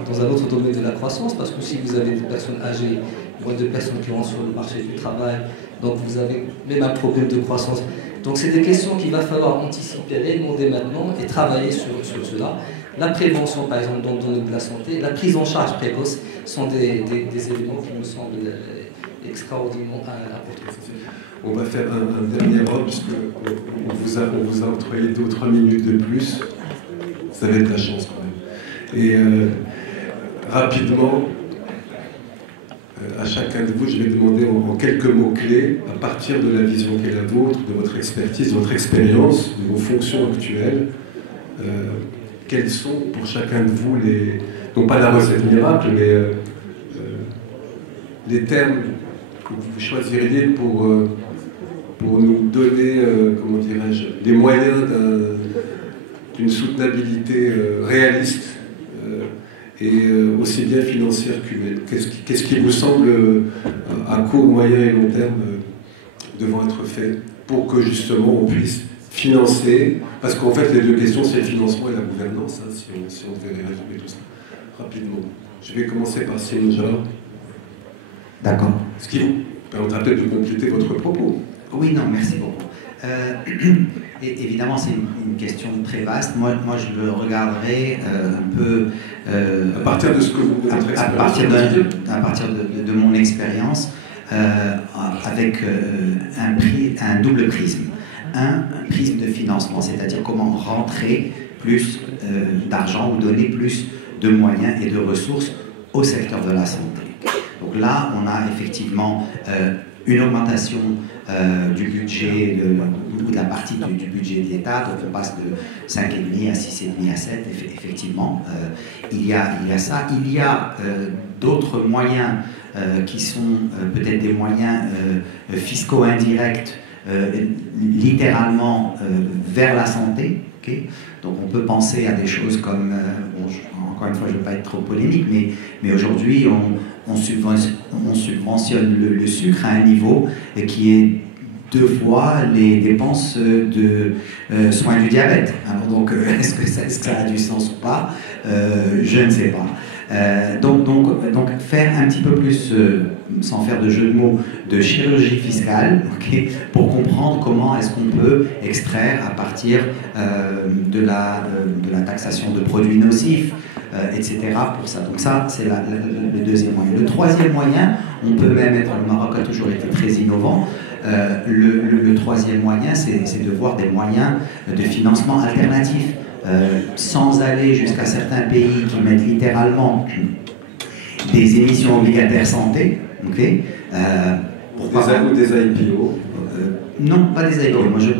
dans un autre domaine de la croissance, parce que si vous avez des personnes âgées, moins de personnes qui rentrent sur le marché du travail, donc vous avez même un problème de croissance. Donc c'est des questions qu'il va falloir anticiper réellement dès maintenant et travailler sur cela. La prévention, par exemple, dans le domaine de la santé, la prise en charge précoce sont des éléments qui me semblent extraordinairement importants. On va faire un dernier ordre, puisqu'on vous a octroyé 2 ou 3 minutes de plus. Ça va être la chance quand même. Et rapidement, à chacun de vous, je vais demander en quelques mots-clés, à partir de la vision qui est la vôtre, de votre expertise, de votre expérience, de vos fonctions actuelles, quels sont pour chacun de vous non pas la recette miracle, mais les termes que vous choisiriez pour nous donner, comment dirais-je, les moyens d'une soutenabilité réaliste et aussi bien financière qu'humaine. Qu'est-ce qui vous semble à court, moyen et long terme devant être fait pour que justement on puisse financer, parce qu'en fait les deux questions c'est le financement et la gouvernance, hein, si on devait résumer tout ça rapidement. Je vais commencer par Sinja. D'accord. Ce qui vous permettra peut-être de compléter votre propos. Oui, non, merci beaucoup. Et évidemment, c'est une question très vaste. Moi, je le regarderai un peu... à partir de ce que vous à partir de mon expérience, avec un double prisme. Un prisme de financement, c'est-à-dire comment rentrer plus d'argent ou donner plus de moyens et de ressources au secteur de la santé. Donc là, on a effectivement une augmentation du budget, ou de la partie du budget de l'État, donc on passe de 5,5 à 6,5 à 7, effectivement. Il y a ça. Il y a d'autres moyens qui sont peut-être des moyens fiscaux indirects, littéralement vers la santé. Okay. Donc on peut penser à des choses comme, encore une fois je ne veux pas être trop polémique, mais aujourd'hui on subventionne le sucre à un niveau qui est 2 fois les dépenses de soins du diabète. Alors donc est-ce que ça a du sens ou pas? Je ne sais pas. Donc faire un petit peu plus, sans faire de jeu de mots, de chirurgie fiscale, okay, pour comprendre comment est-ce qu'on peut extraire à partir de la taxation de produits nocifs, etc. pour ça. Donc ça, c'est le deuxième moyen. Le troisième moyen, on peut même être, le Maroc a toujours été très innovant, le troisième moyen, c'est de voir des moyens de financement alternatifs. Sans aller jusqu'à certains pays qui mettent littéralement des émissions obligataires santé, okay, des IPO. Non, pas des IPO. Moi, je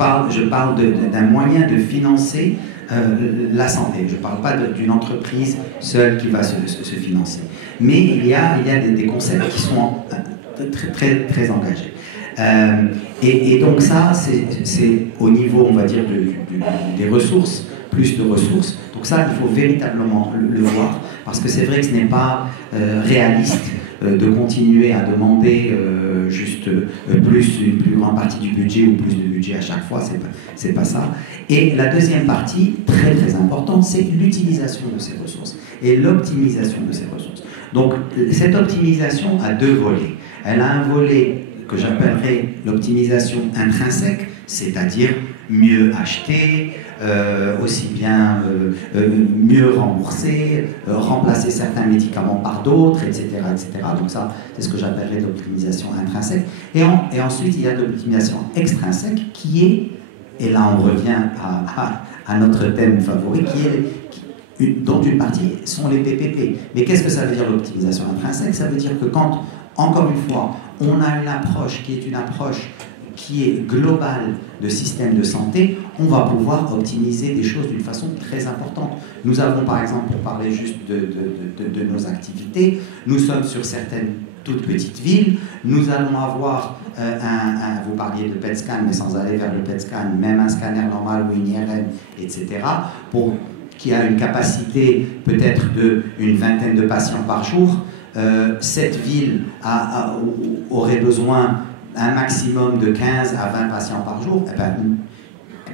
parle d'un moyen de financer la santé. Je ne parle pas d'une entreprise seule qui va se financer. Mais il y a des concepts qui sont très, très engagés. Et donc ça, c'est au niveau, on va dire, des ressources, plus de ressources. Donc ça, il faut véritablement le voir, parce que c'est vrai que ce n'est pas réaliste de continuer à demander juste une plus grande partie du budget ou plus de budget à chaque fois, c'est pas ça. Et la deuxième partie, très très importante, c'est l'utilisation de ces ressources et l'optimisation de ces ressources. Donc cette optimisation a 2 volets. Elle a un volet que j'appellerais l'optimisation intrinsèque, c'est-à-dire mieux acheter, aussi bien mieux rembourser, remplacer certains médicaments par d'autres, etc., etc. Donc ça, c'est ce que j'appellerais l'optimisation intrinsèque. Et ensuite, il y a l'optimisation extrinsèque qui est, et là on revient à notre thème favori, dont une partie sont les PPP. Mais qu'est-ce que ça veut dire l'optimisation intrinsèque? Ça veut dire que quand, encore une fois, on a une approche qui est globale de système de santé, on va pouvoir optimiser des choses d'une façon très importante. Nous avons par exemple, pour parler juste de nos activités, nous sommes sur certaines toutes petites villes, nous allons avoir vous parliez de PET scan, mais sans aller vers le PET scan, même un scanner normal ou une IRM, etc., qui a une capacité peut-être d'une vingtaine de patients par jour. Cette ville aurait besoin un maximum de 15 à 20 patients par jour. Eh ben,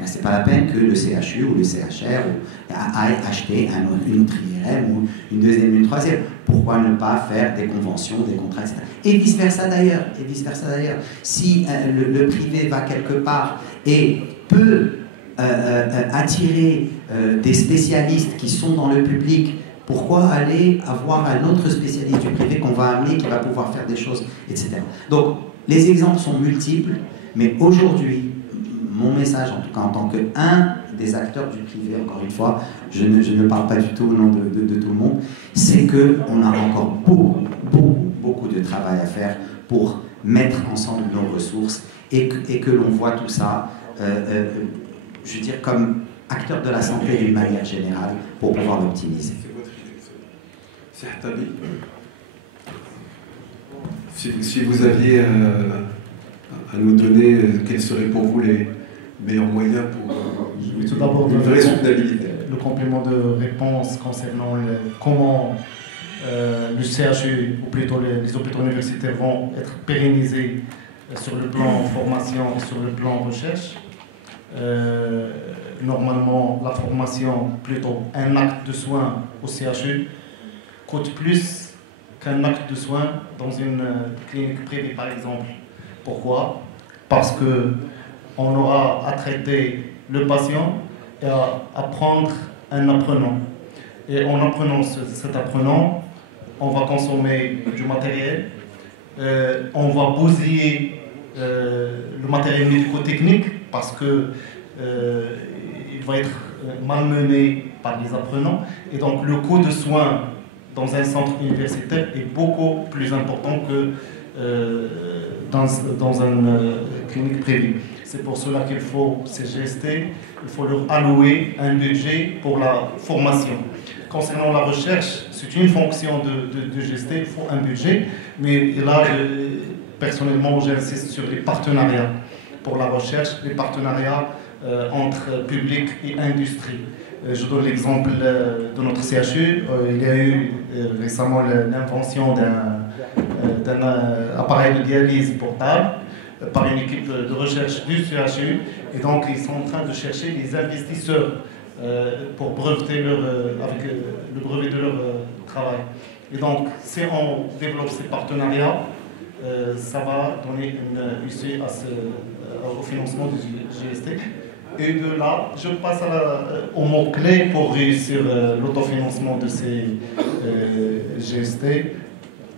c'est pas la peine que le CHU ou le CHR aille acheter une autre IRM ou une deuxième, une troisième. Pourquoi ne pas faire des conventions, des contrats, etc. Et vice-versa d'ailleurs. Si le privé va quelque part et peut attirer des spécialistes qui sont dans le public, pourquoi aller avoir un autre spécialiste du privé qu'on va amener, qui va pouvoir faire des choses, etc. Donc, les exemples sont multiples, mais aujourd'hui, mon message, en tout cas en tant qu'un des acteurs du privé, encore une fois, je ne parle pas du tout au nom de tout le monde, c'est qu'on a encore beaucoup de travail à faire pour mettre ensemble nos ressources et que l'on voit tout ça, je veux dire, comme acteur de la santé d'une manière générale, pour pouvoir l'optimiser. Si vous aviez à nous donner quels seraient pour vous les meilleurs moyens pour tout d'abord une vraie soutenabilité. Le complément de réponse concernant comment le CHU, ou plutôt les hôpitaux universitaires, vont être pérennisés sur le plan formation et sur le plan recherche. Normalement, la formation, plutôt un acte de soins au CHU, coûte plus qu'un acte de soins dans une clinique privée, par exemple. Pourquoi? Parce qu'on aura à traiter le patient et à prendre un apprenant. Et en apprenant cet apprenant, on va consommer du matériel, on va bousiller le matériel médico-technique parce que il va être malmené par les apprenants. Et donc le coût de soins dans un centre universitaire est beaucoup plus important que dans une clinique privée. C'est pour cela qu'il faut ces GST, il faut leur allouer un budget pour la formation. Concernant la recherche, c'est une fonction de GST, il faut un budget, mais là, personnellement, j'insiste sur les partenariats pour la recherche, les partenariats entre public et industrie. Je donne l'exemple de notre CHU. Il y a eu récemment l'invention d'un appareil de dialyse portable par une équipe de recherche du CHU. Et donc, ils sont en train de chercher des investisseurs pour breveter avec le brevet de leur travail. Et donc, si on développe ces partenariats, ça va donner une issue au financement du GST. Et de là, je passe au mot-clé pour réussir l'autofinancement de ces GST.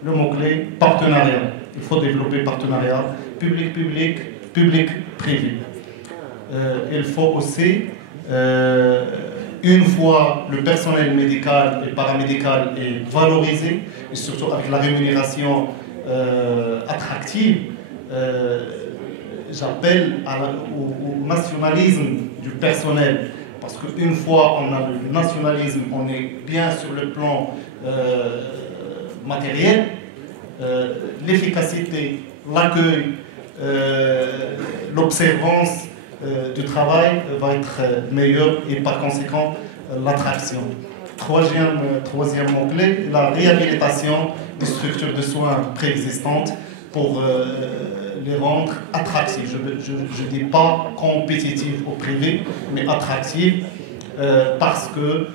Le mot-clé, partenariat. Il faut développer partenariat public-public, public-privé. Il faut aussi, une fois le personnel médical et paramédical est valorisé, et surtout avec la rémunération attractive, j'appelle au nationalisme du personnel. Parce qu'une fois on a le nationalisme, on est bien sur le plan matériel, l'efficacité, l'accueil, l'observance du travail va être meilleure et par conséquent l'attraction. Troisième mot-clé, la réhabilitation des structures de soins préexistantes pour les rendre attractives. Je ne dis pas compétitives au privé, mais attractives parce que,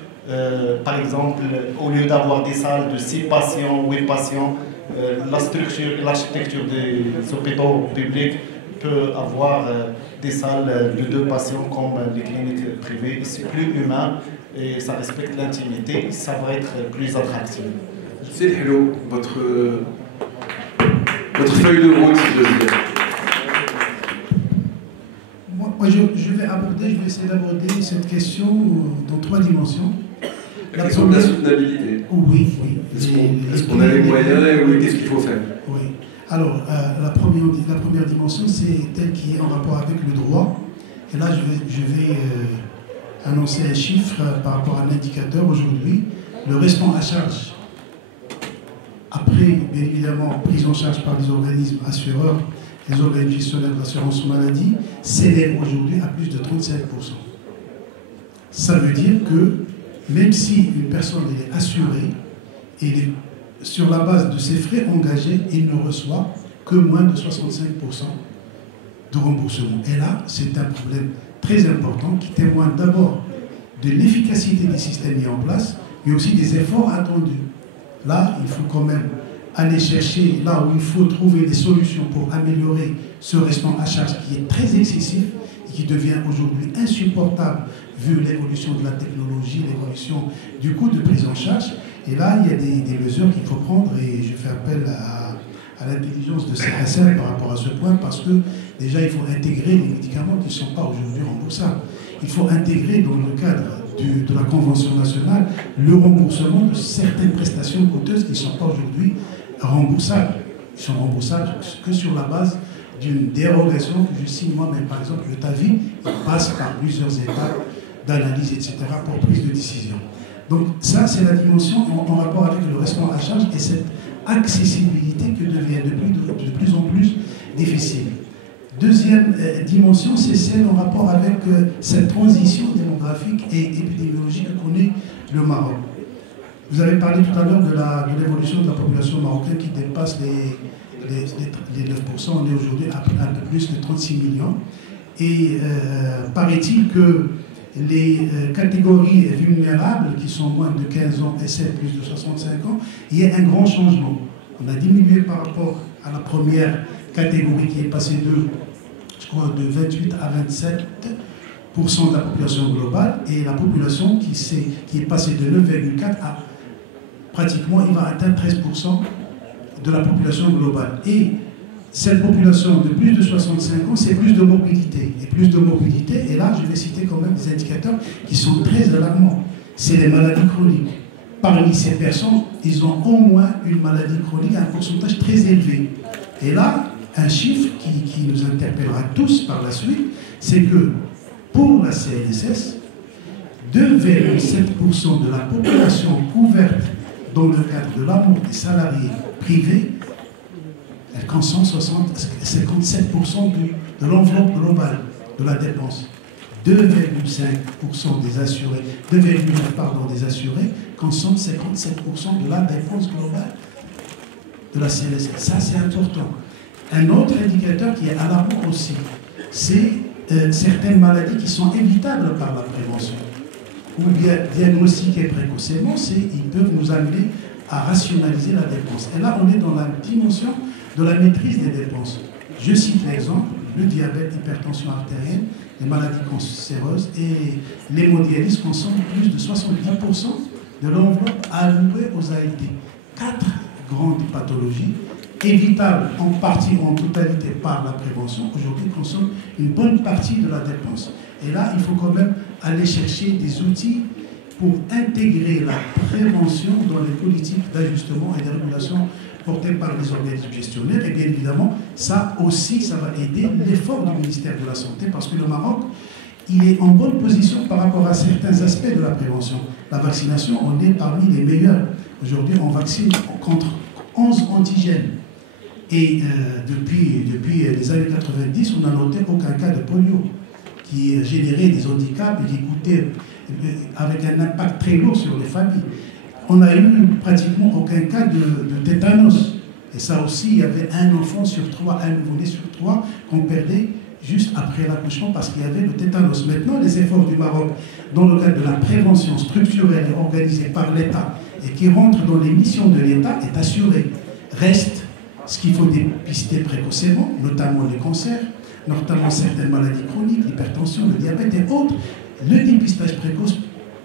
par exemple, au lieu d'avoir des salles de 6 patients ou 8 patients, la structure et l'architecture des hôpitaux publics peut avoir des salles de 2 patients comme les cliniques privées. C'est plus humain et ça respecte l'intimité, ça va être plus attractif. C'est hello, votre feuille de route, si j'ose dire. Moi, je vais essayer d'aborder cette question dans 3 dimensions. La question de la soutenabilité. Oui. Est-ce qu'on a les moyens et oui, qu'est-ce qu'il faut faire? Oui. Alors, la première dimension, c'est telle qui est en rapport avec le droit. Et là, je vais annoncer un chiffre par rapport à l'indicateur aujourd'hui. Le restant à charge, après, bien évidemment, prise en charge par les organismes assureurs, les organismes gestionnaires de l'assurance maladie, s'élève aujourd'hui à plus de 35%. Ça veut dire que même si une personne est assurée, et sur la base de ses frais engagés, il ne reçoit que moins de 65% de remboursement. Et là, c'est un problème très important qui témoigne d'abord de l'efficacité des systèmes mis en place, mais aussi des efforts attendus. Là, il faut quand même aller chercher là où il faut trouver des solutions pour améliorer ce restant à charge qui est très excessif et qui devient aujourd'hui insupportable vu l'évolution de la technologie, l'évolution du coût de prise en charge. Et là, il y a des mesures qu'il faut prendre et je fais appel à l'intelligence de CSR par rapport à ce point parce que déjà, il faut intégrer les médicaments qui ne sont pas aujourd'hui remboursables. Il faut intégrer dans le cadre de la Convention nationale le remboursement de certaines prestations coûteuses qui ne sont pas aujourd'hui remboursables. Ils sont remboursables que sur la base d'une dérogation que je signe moi-même. Par exemple, le TAVI passe par plusieurs étapes d'analyse, etc., pour prise de décision. Donc ça, c'est la dimension en rapport avec le restant à charge et cette accessibilité qui devient de plus en plus difficile. Deuxième dimension, c'est celle en rapport avec cette transition démographique et épidémiologique que connaît le Maroc. Vous avez parlé tout à l'heure de l'évolution de la population marocaine qui dépasse les 9%. On est aujourd'hui à un peu plus de 36 millions. Et paraît-il que les catégories vulnérables qui sont moins de 15 ans et celles plus de 65 ans, il y a un grand changement. On a diminué par rapport à la première catégorie qui est passée de 28 à 27% de la population globale et la population qui est passée de 9,4 à pratiquement, il va atteindre 13% de la population globale. Et cette population de plus de 65 ans, c'est plus de mobilité. Et plus de mobilité, et là, je vais citer quand même des indicateurs qui sont très alarmants. C'est les maladies chroniques. Parmi ces personnes, ils ont au moins une maladie chronique à un pourcentage très élevé. Et là, un chiffre qui nous interpellera tous par la suite, c'est que pour la CNSS, 2,7% de la population couverte dans le cadre de l'amour des salariés privés, elle consomme 57% de l'enveloppe globale de la dépense. 2,5% des assurés, 2,9% des assurés consomment 57% de la dépense globale de la CNSS. Ça, c'est important. Un autre indicateur qui est alarmant aussi, c'est certaines maladies qui sont évitables par la prévention ou bien diagnostiquées précocement, ils peuvent nous amener à rationaliser la dépense. Et là, on est dans la dimension de la maîtrise des dépenses. Je cite l'exemple, le diabète, l'hypertension artérielle, les maladies cancéreuses et l'hémodialyse consomment plus de 70% de l'enveloppe allouée aux ALD. 4 grandes pathologies évitables en partie ou en totalité par la prévention, aujourd'hui consomment une bonne partie de la dépense. Et là, il faut quand même aller chercher des outils pour intégrer la prévention dans les politiques d'ajustement et de régulation portées par les organismes gestionnaires. Et bien évidemment, ça aussi, ça va aider l'effort du ministère de la Santé parce que le Maroc, il est en bonne position par rapport à certains aspects de la prévention. La vaccination, on est parmi les meilleurs. Aujourd'hui, on vaccine contre 11 antigènes. Et depuis les années 90, on n'a noté aucun cas de polio qui générait des handicaps et qui coûtait avec un impact très lourd sur les familles. On n'a eu pratiquement aucun cas de tétanos. Et ça aussi, il y avait un enfant sur 3, un nouveau-né sur 3 qu'on perdait juste après l'accouchement parce qu'il y avait le tétanos. Maintenant, les efforts du Maroc dans le cadre de la prévention structurelle et organisée par l'État et qui rentre dans les missions de l'État est assuré. Reste ce qu'il faut dépister précocement, notamment les cancers, notamment certaines maladies chroniques, l'hypertension, le diabète et autres, le dépistage précoce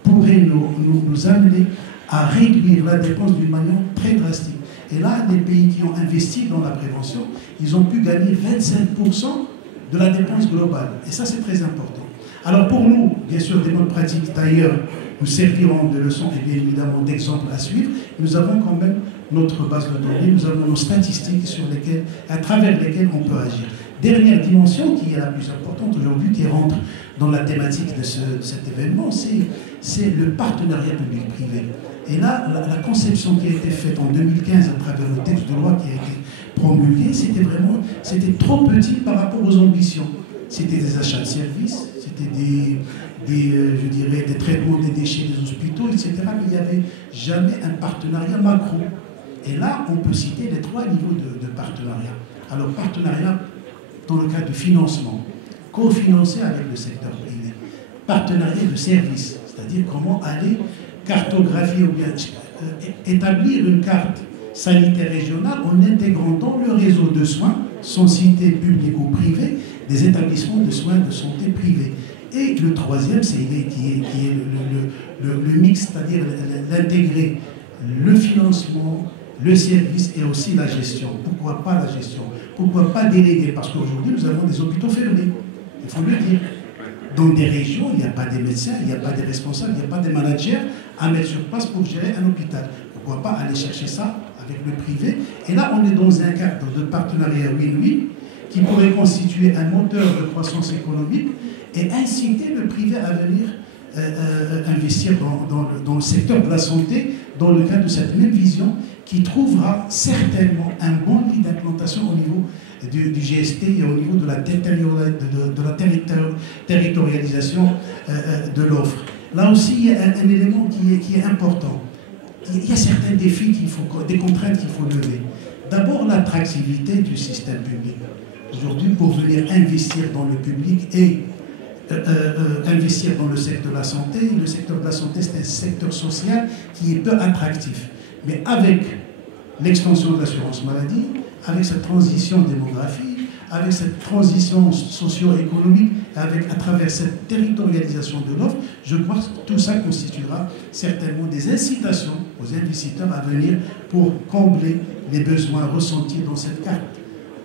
pourrait nous amener à réduire la dépense d'une manière très drastique. Et là, les pays qui ont investi dans la prévention, ils ont pu gagner 25% de la dépense globale. Et ça, c'est très important. Alors pour nous, bien sûr, des bonnes pratiques d'ailleurs nous serviront de leçons et bien évidemment d'exemples à suivre. Nous avons quand même notre base de données, nous avons nos statistiques à travers lesquelles on peut agir. Dernière dimension qui est la plus importante aujourd'hui, qui rentre dans la thématique de cet événement, c'est le partenariat public-privé. Et là, la conception qui a été faite en 2015 à travers le texte de loi qui a été promulgué, c'était trop petit par rapport aux ambitions. C'était des achats de services, c'était des traitements des déchets des hospitaux, etc. Mais il n'y avait jamais un partenariat macro. Et là, on peut citer les 3 niveaux de partenariat. Alors, partenariat dans le cadre du financement, cofinancé avec le secteur privé. Partenariat de services, c'est-à-dire comment aller cartographier ou bien établir une carte sanitaire régionale en intégrant dans le réseau de soins, sans citer public ou privé, des établissements de soins de santé privés. Et le troisième, c'est qui est le mix, c'est-à-dire l'intégrer, le financement, le service et aussi la gestion. Pourquoi pas la gestion? Pourquoi pas déléguer? Parce qu'aujourd'hui, nous avons des hôpitaux fermés. Il faut le dire. Dans des régions, il n'y a pas des médecins, il n'y a pas des responsables, il n'y a pas des managers à mettre sur place pour gérer un hôpital. Pourquoi pas aller chercher ça avec le privé? Et là, on est dans un cadre de partenariat win-win qui pourrait constituer un moteur de croissance économique et inciter le privé à venir investir dans le secteur de la santé dans le cadre de cette même vision qui trouvera certainement un bon lit d'implantation au niveau du GST et au niveau de la territorialisation de l'offre. Là aussi, il y a un élément qui est important. Il y a certains défis, des contraintes qu'il faut lever. D'abord, l'attractivité du système public. Aujourd'hui, pour venir investir dans le public et investir dans le secteur de la santé, le secteur de la santé, c'est un secteur social qui est peu attractif. Mais avec l'extension de l'assurance maladie, avec cette transition démographique, avec cette transition socio-économique, à travers cette territorialisation de l'offre, je crois que tout ça constituera certainement des incitations aux investisseurs à venir pour combler les besoins ressentis dans cette carte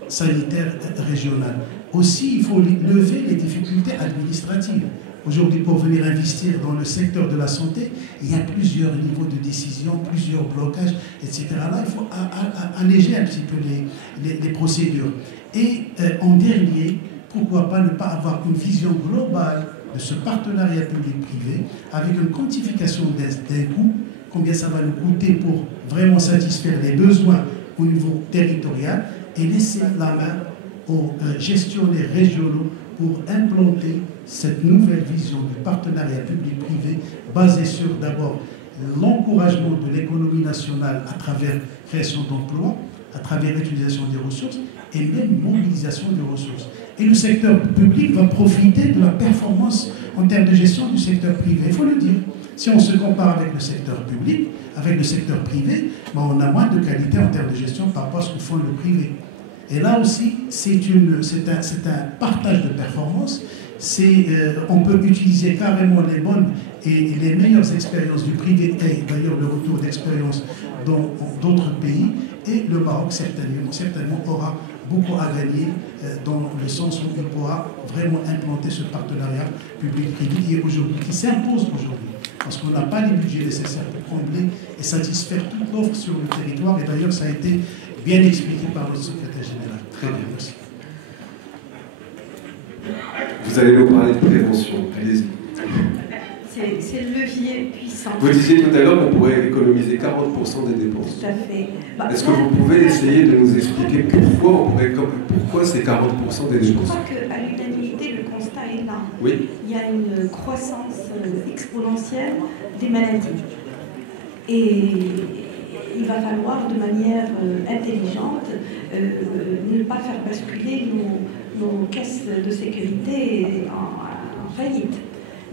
sanitaire régionale. Aussi, il faut lever les difficultés administratives. Aujourd'hui, pour venir investir dans le secteur de la santé, il y a plusieurs niveaux de décision, plusieurs blocages, etc. Là, il faut alléger un petit peu les procédures. Et en dernier, pourquoi pas ne pas avoir une vision globale de ce partenariat public-privé avec une quantification d'un coût, combien ça va nous coûter pour vraiment satisfaire les besoins au niveau territorial et laisser la main aux gestionnaires régionaux pour implanter cette nouvelle vision du partenariat public-privé basée sur d'abord l'encouragement de l'économie nationale à travers création d'emplois, à travers l'utilisation des ressources et même mobilisation des ressources. Et le secteur public va profiter de la performance en termes de gestion du secteur privé. Il faut le dire. Si on se compare avec le secteur public, avec le secteur privé, ben on a moins de qualité en termes de gestion par rapport à ce que font le privé. Et là aussi, c'est un partage de performance. On peut utiliser carrément les bonnes et les meilleures expériences du privé et d'ailleurs le retour d'expérience dans d'autres pays. Et le Maroc, certainement aura beaucoup à gagner dans le sens où il pourra vraiment implanter ce partenariat public-privé qui s'impose aujourd'hui. Parce qu'on n'a pas les budgets nécessaires pour combler et satisfaire toute l'offre sur le territoire. Et d'ailleurs, ça a été bien expliqué par le secrétaire général. Très bien, merci. Vous allez nous parler de prévention. Allez-y. C'est le levier puissant. Vous disiez tout à l'heure qu'on pourrait économiser 40% des dépenses. Tout à fait. Est-ce que vous pouvez essayer de nous expliquer pourquoi c'est 40% des dépenses? Je crois qu'à l'unanimité, le constat est là. Oui. Il y a une croissance exponentielle des maladies. Et il va falloir, de manière intelligente, ne pas faire basculer nos caisses de sécurité en faillite.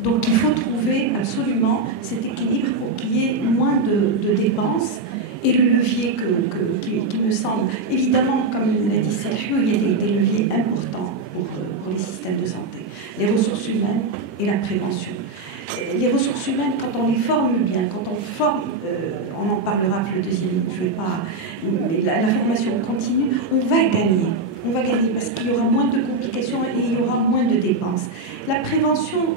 Donc il faut trouver absolument cet équilibre pour qu'il y ait moins de dépenses. Et le levier qui me semble, évidemment, comme l'a dit Sergio, il y a des leviers importants. pour les systèmes de santé. Les ressources humaines et la prévention. Les ressources humaines, quand on les forme bien, quand on forme, on en parlera pour le deuxième, je ne vais pas, mais la formation continue, on va gagner. On va gagner parce qu'il y aura moins de complications et il y aura moins de dépenses. La prévention,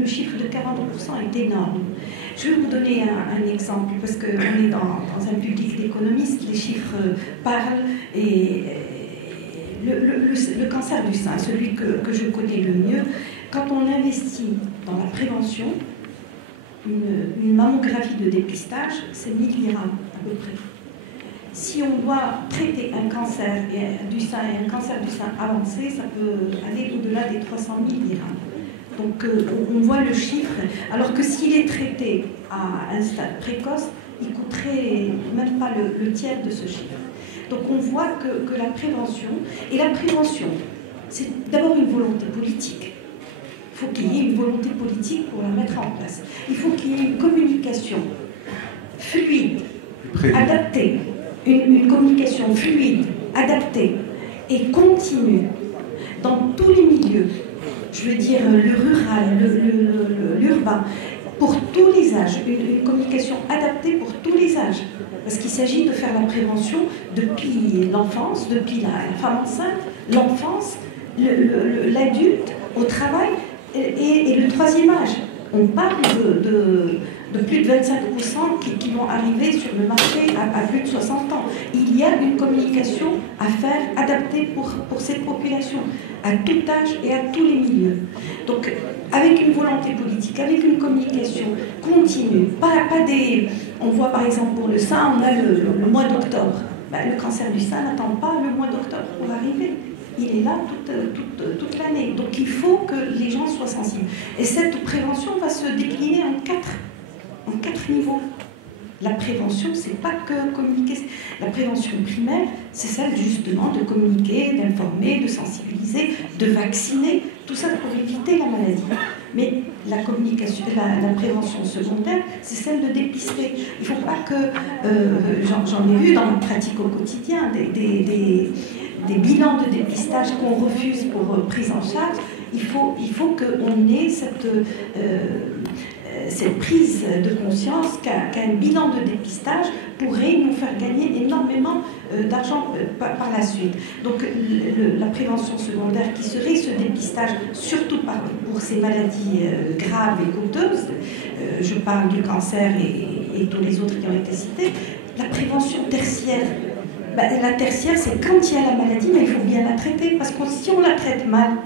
le chiffre de 40% est énorme. Je vais vous donner un exemple parce qu'on est dans un public d'économistes, les chiffres parlent et le cancer du sein, celui que je connais le mieux, quand on investit dans la prévention, une mammographie de dépistage, c'est 1000 dirhams à peu près. Si on doit traiter un cancer du sein et un cancer du sein avancé, ça peut aller au-delà des 300 000 dirhams. Donc on voit le chiffre, alors que s'il est traité à un stade précoce, il coûterait même pas le tiers de ce chiffre. Donc on voit que la prévention, et la prévention, c'est d'abord une volonté politique. Il faut qu'il y ait une volonté politique pour la mettre en place. Il faut qu'il y ait une communication fluide, adaptée, une communication fluide, adaptée et continue dans tous les milieux. Je veux dire le rural, l'urbain, pour tous les âges, une communication adaptée pour tous les âges. Parce qu'il s'agit de faire la prévention depuis l'enfance, depuis la femme enceinte, l'enfance, l'adulte, au travail et le troisième âge. On parle de plus de 25% qui vont arriver sur le marché à plus de 60 ans. Il y a une communication à faire adaptée pour cette population, à tout âge et à tous les milieux. Donc, avec une volonté politique, avec une communication continue, pas des... On voit par exemple pour le sein, on a le mois d'octobre. Ben, le cancer du sein n'attend pas le mois d'octobre pour arriver. Il est là toute l'année. Donc il faut que les gens soient sensibles. Et cette prévention va se décliner en quatre niveaux. La prévention, c'est pas que communiquer. La prévention primaire, c'est celle justement de communiquer, d'informer, de sensibiliser, de vacciner, tout ça pour éviter la maladie. Mais la communication, la prévention secondaire, c'est celle de dépister. Il ne faut pas que, j'en ai vu dans ma pratique au quotidien, des bilans de dépistage qu'on refuse pour prise en charge. Il faut qu'on ait cette prise de conscience qu'un bilan de dépistage pourrait nous faire gagner énormément d'argent par la suite. Donc la prévention secondaire qui serait ce dépistage, surtout pour ces maladies graves et coûteuses, je parle du cancer et tous les autres qui ont été cités, la prévention tertiaire. La tertiaire, c'est quand il y a la maladie, mais il faut bien la traiter, parce que si on la traite mal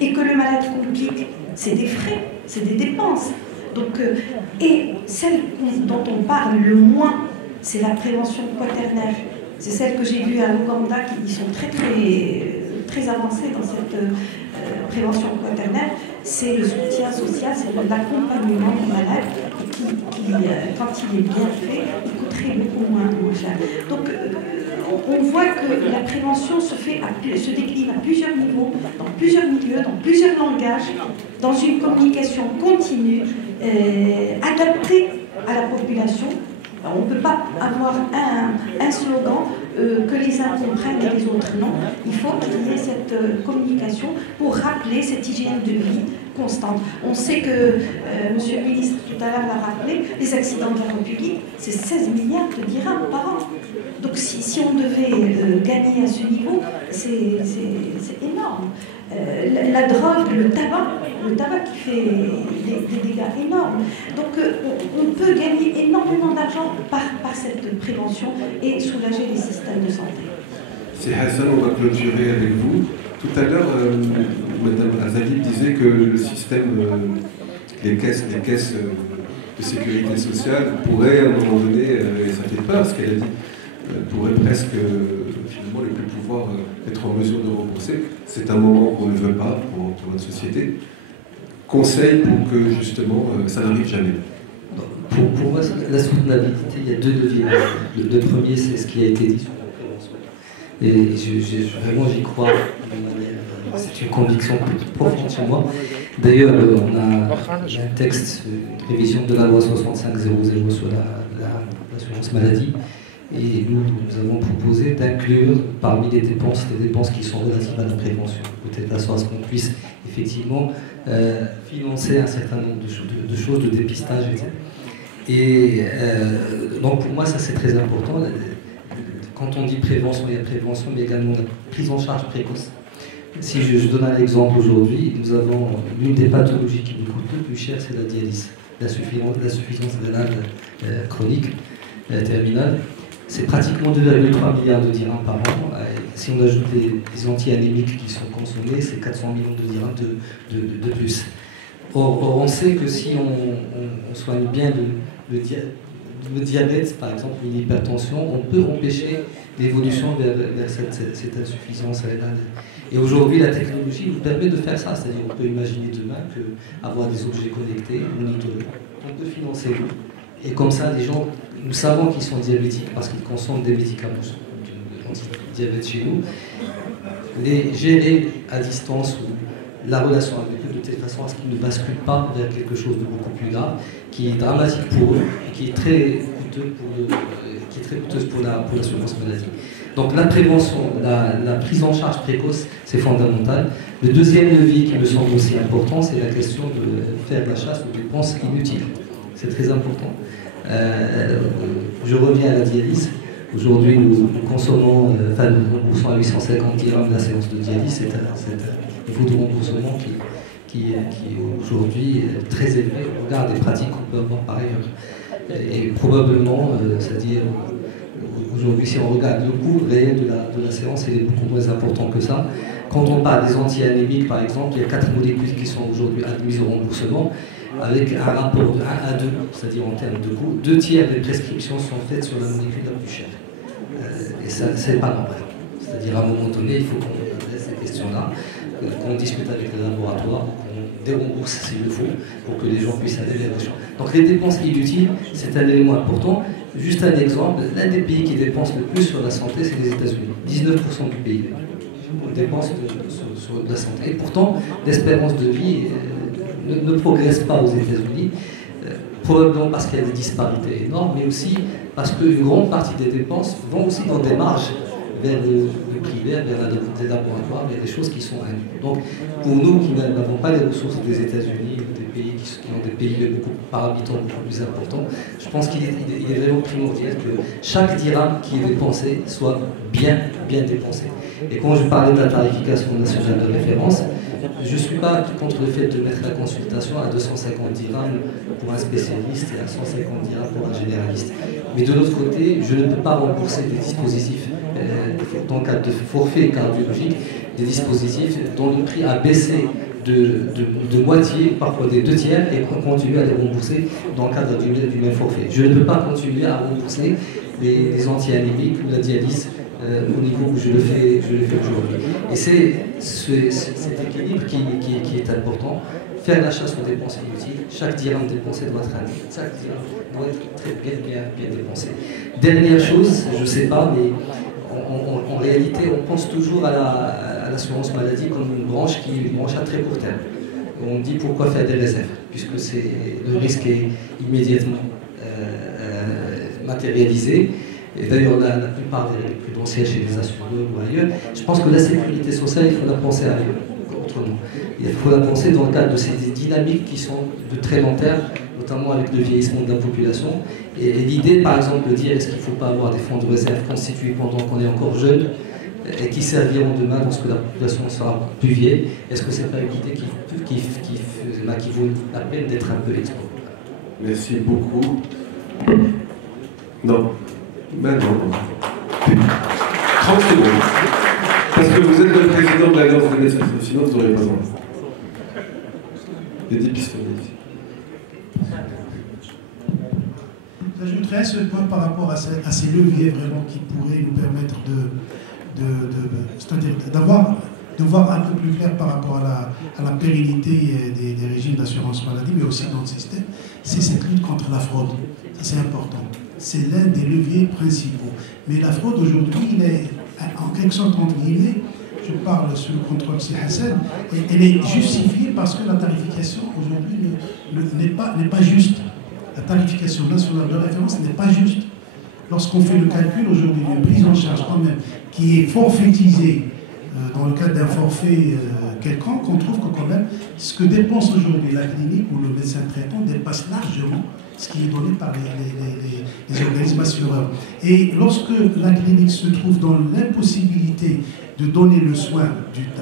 et que le malade complique, c'est des frais, c'est des dépenses. Donc, et celle dont on parle le moins, c'est la prévention quaternaire. C'est celle que j'ai vue à l'Ouganda, qui sont très avancés dans cette prévention quaternaire. C'est le soutien social, c'est l'accompagnement du malade qui, quand il est bien fait, il coûterait beaucoup moins cher. Donc, on voit que la prévention se décline à plusieurs niveaux, dans plusieurs milieux, dans plusieurs langages, dans une communication continue, adaptée à la population. Alors, on ne peut pas avoir un slogan que les uns comprennent et les autres non. Il faut qu'il y ait cette communication pour rappeler cette hygiène de vie constante. On sait que, Monsieur le ministre tout à l'heure l'a rappelé, les accidents de la route publique, c'est 16 milliards de dirhams par an. Donc si on devait gagner à ce niveau, c'est énorme. La drogue, le tabac qui fait des dégâts énormes. Donc on peut gagner énormément d'argent par cette prévention et soulager les systèmes de santé. C'est Hassan, on va clôturer avec vous. Tout à l'heure, Madame Azali disait que le système, les caisses de sécurité sociale pourraient à un moment donné, et ça fait peur ce qu'elle a dit, pourrait presque finalement ne plus pouvoir être en mesure de rembourser. C'est un moment qu'on ne veut pas pour notre société. Conseil pour que justement ça n'arrive jamais. Pour moi, la soutenabilité, il y a deux leviers. Le premier, c'est ce qui a été dit sur la prévention. Et vraiment, j'y crois. C'est une conviction profonde chez moi. D'ailleurs, on a un texte, une révision de la loi 6500 sur l'assurance maladie, Et nous avons proposé d'inclure parmi les dépenses qui sont relatives à la prévention, de telle façon à ce qu'on puisse effectivement financer un certain nombre de choses, de dépistage, etc. Et donc pour moi, ça c'est très important. Quand on dit prévention, il y a prévention, mais également la prise en charge précoce. Si je donne un exemple aujourd'hui, nous avons l'une des pathologies qui nous coûte le plus cher, c'est la dialyse, l'insuffisance rénale chronique terminale. C'est pratiquement 2,3 milliards de dirhams par an. Si on ajoute les anti-anémiques qui sont consommés, c'est 400 millions de dirhams de plus. Or, on sait que si on soigne bien le diabète, par exemple, une hypertension, on peut empêcher l'évolution vers cette insuffisance rénale. Et aujourd'hui, la technologie nous permet de faire ça. C'est-à-dire on peut imaginer demain qu'avoir des objets connectés, monitorés, on peut financer. Et comme ça, les gens, nous savons qu'ils sont diabétiques parce qu'ils consomment des médicaments anti-diabète chez nous, les gérer à distance ou la relation avec eux de telle façon à ce qu'ils ne basculent pas vers quelque chose de beaucoup plus grave, qui est dramatique pour eux et qui est très coûteuse pour l'assurance maladie. Donc la prévention, la prise en charge précoce, c'est fondamental. Le deuxième levier qui me semble aussi important, c'est la question de faire de la chasse aux dépenses inutiles. C'est très important. Je reviens à la dialyse. Aujourd'hui, nous consommons, nous remboursons à 850 dirhams la séance de dialyse. C'est un niveau de remboursement qui est aujourd'hui très élevé au regard des pratiques qu'on peut avoir par ailleurs. Et probablement, c'est-à-dire, aujourd'hui, si on regarde le coût réel de la séance, il est beaucoup moins important que ça. Quand on parle des anti-anémiques, par exemple, il y a 4 molécules qui sont aujourd'hui admises au remboursement, avec un rapport de 1 à 2, c'est-à-dire en termes de coût. 2 tiers des prescriptions sont faites sur la molécule la plus chère. Et ça, c'est pas normal. C'est-à-dire, à un moment donné, il faut qu'on adresse ces questions-là, qu'on discute avec les laboratoires, qu'on dérembourse s'il le faut, pour que les gens puissent aller vers les gens. Donc, les dépenses inutiles, c'est un élément important. Juste un exemple, l'un des pays qui dépense le plus sur la santé, c'est les États-Unis. 19% du PIB dépense sur la santé. Et pourtant, l'espérance de vie ne progresse pas aux États-Unis, probablement parce qu'il y a des disparités énormes, mais aussi parce qu'une grande partie des dépenses vont aussi dans des marges vers le privé, vers des laboratoires, vers des choses qui sont indues. Donc, pour nous qui n'avons pas les ressources des États-Unis, des pays qui ont des PIB beaucoup par habitant beaucoup plus importants, je pense qu'il est vraiment primordial que chaque dirham qui est dépensé soit bien dépensé. Et quand je parlais de la tarification nationale de référence, je ne suis pas contre le fait de mettre la consultation à 250 dirhams pour un spécialiste et à 150 dirhams pour un généraliste. Mais de l'autre côté, je ne peux pas rembourser des dispositifs dans le cadre de forfait cardiologique, des dispositifs dont le prix a baissé de moitié, parfois des 2 tiers, et continuer à les rembourser dans le cadre du même forfait. Je ne peux pas continuer à rembourser les anti-anémiques ou la dialyse au niveau où je le fais aujourd'hui. Et c'est cet équilibre qui est important. Faire la chasse aux dépenses inutiles, chaque dirham dépensé doit être indiqué, chaque dirham doit être très bien dépensé. Dernière chose, je ne sais pas, mais en réalité, on pense toujours à l'assurance maladie comme une branche qui est une branche à très court terme. On dit pourquoi faire des réserves, puisque le risque est immédiatement matérialisé. Et d'ailleurs, la plupart des règles prudentielles chez les assureurs ou ailleurs, je pense que la sécurité sociale, il faut la penser autrement. Il faut la penser dans le cadre de ces dynamiques qui sont de très long terme, notamment avec le vieillissement de la population. Et l'idée, par exemple, de dire est-ce qu'il ne faut pas avoir des fonds de réserve constitués pendant qu'on est encore jeune et qui serviront demain lorsque la population sera plus vieille, est-ce que ce n'est pas une idée qui vaut la peine d'être un peu explorée? Merci beaucoup. Non. Ben non. 30 secondes. Parce que vous êtes le président de l'Alliance des médecins, sinon vous n'aurez pas besoin. Il y a des pistolets ici. J'ajouterais un seul point par rapport à ces leviers vraiment qui pourraient nous permettre de voir un peu plus clair par rapport à la pérennité des régimes d'assurance maladie, mais aussi dans le système, c'est cette lutte contre la fraude. Ça, c'est important. C'est l'un des leviers principaux. Mais la fraude aujourd'hui, il est en quelque sorte entre guillemets, je parle sous le contrôle de Hassan, elle est justifiée parce que la tarification aujourd'hui n'est pas juste. La tarification nationale de référence n'est pas juste. lorsqu'on fait le calcul aujourd'hui d'une prise en charge quand même qui est forfaitisée dans le cadre d'un forfait quelconque, on trouve que quand même ce que dépense aujourd'hui la clinique ou le médecin traitant dépasse largement ce qui est donné par les organismes assureurs. Et lorsque la clinique se trouve dans l'impossibilité de donner le soin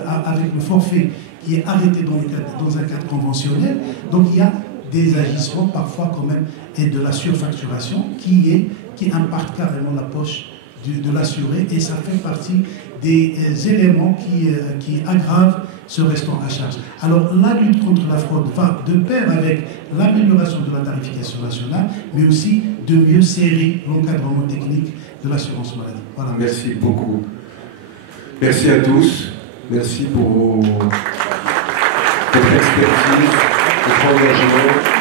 avec le forfait qui est arrêté dans un cadre conventionnel, donc il y a des agissements parfois quand même et de la surfacturation qui impacte carrément la poche de l'assuré, et ça fait partie des éléments qui aggravent ce restant à charge. Alors la lutte contre la fraude va de pair avec l'amélioration de la tarification nationale, mais aussi de mieux serrer l'encadrement technique de l'assurance maladie. Voilà. Merci beaucoup. Merci à tous. Merci pour votre expertise, votre engagement.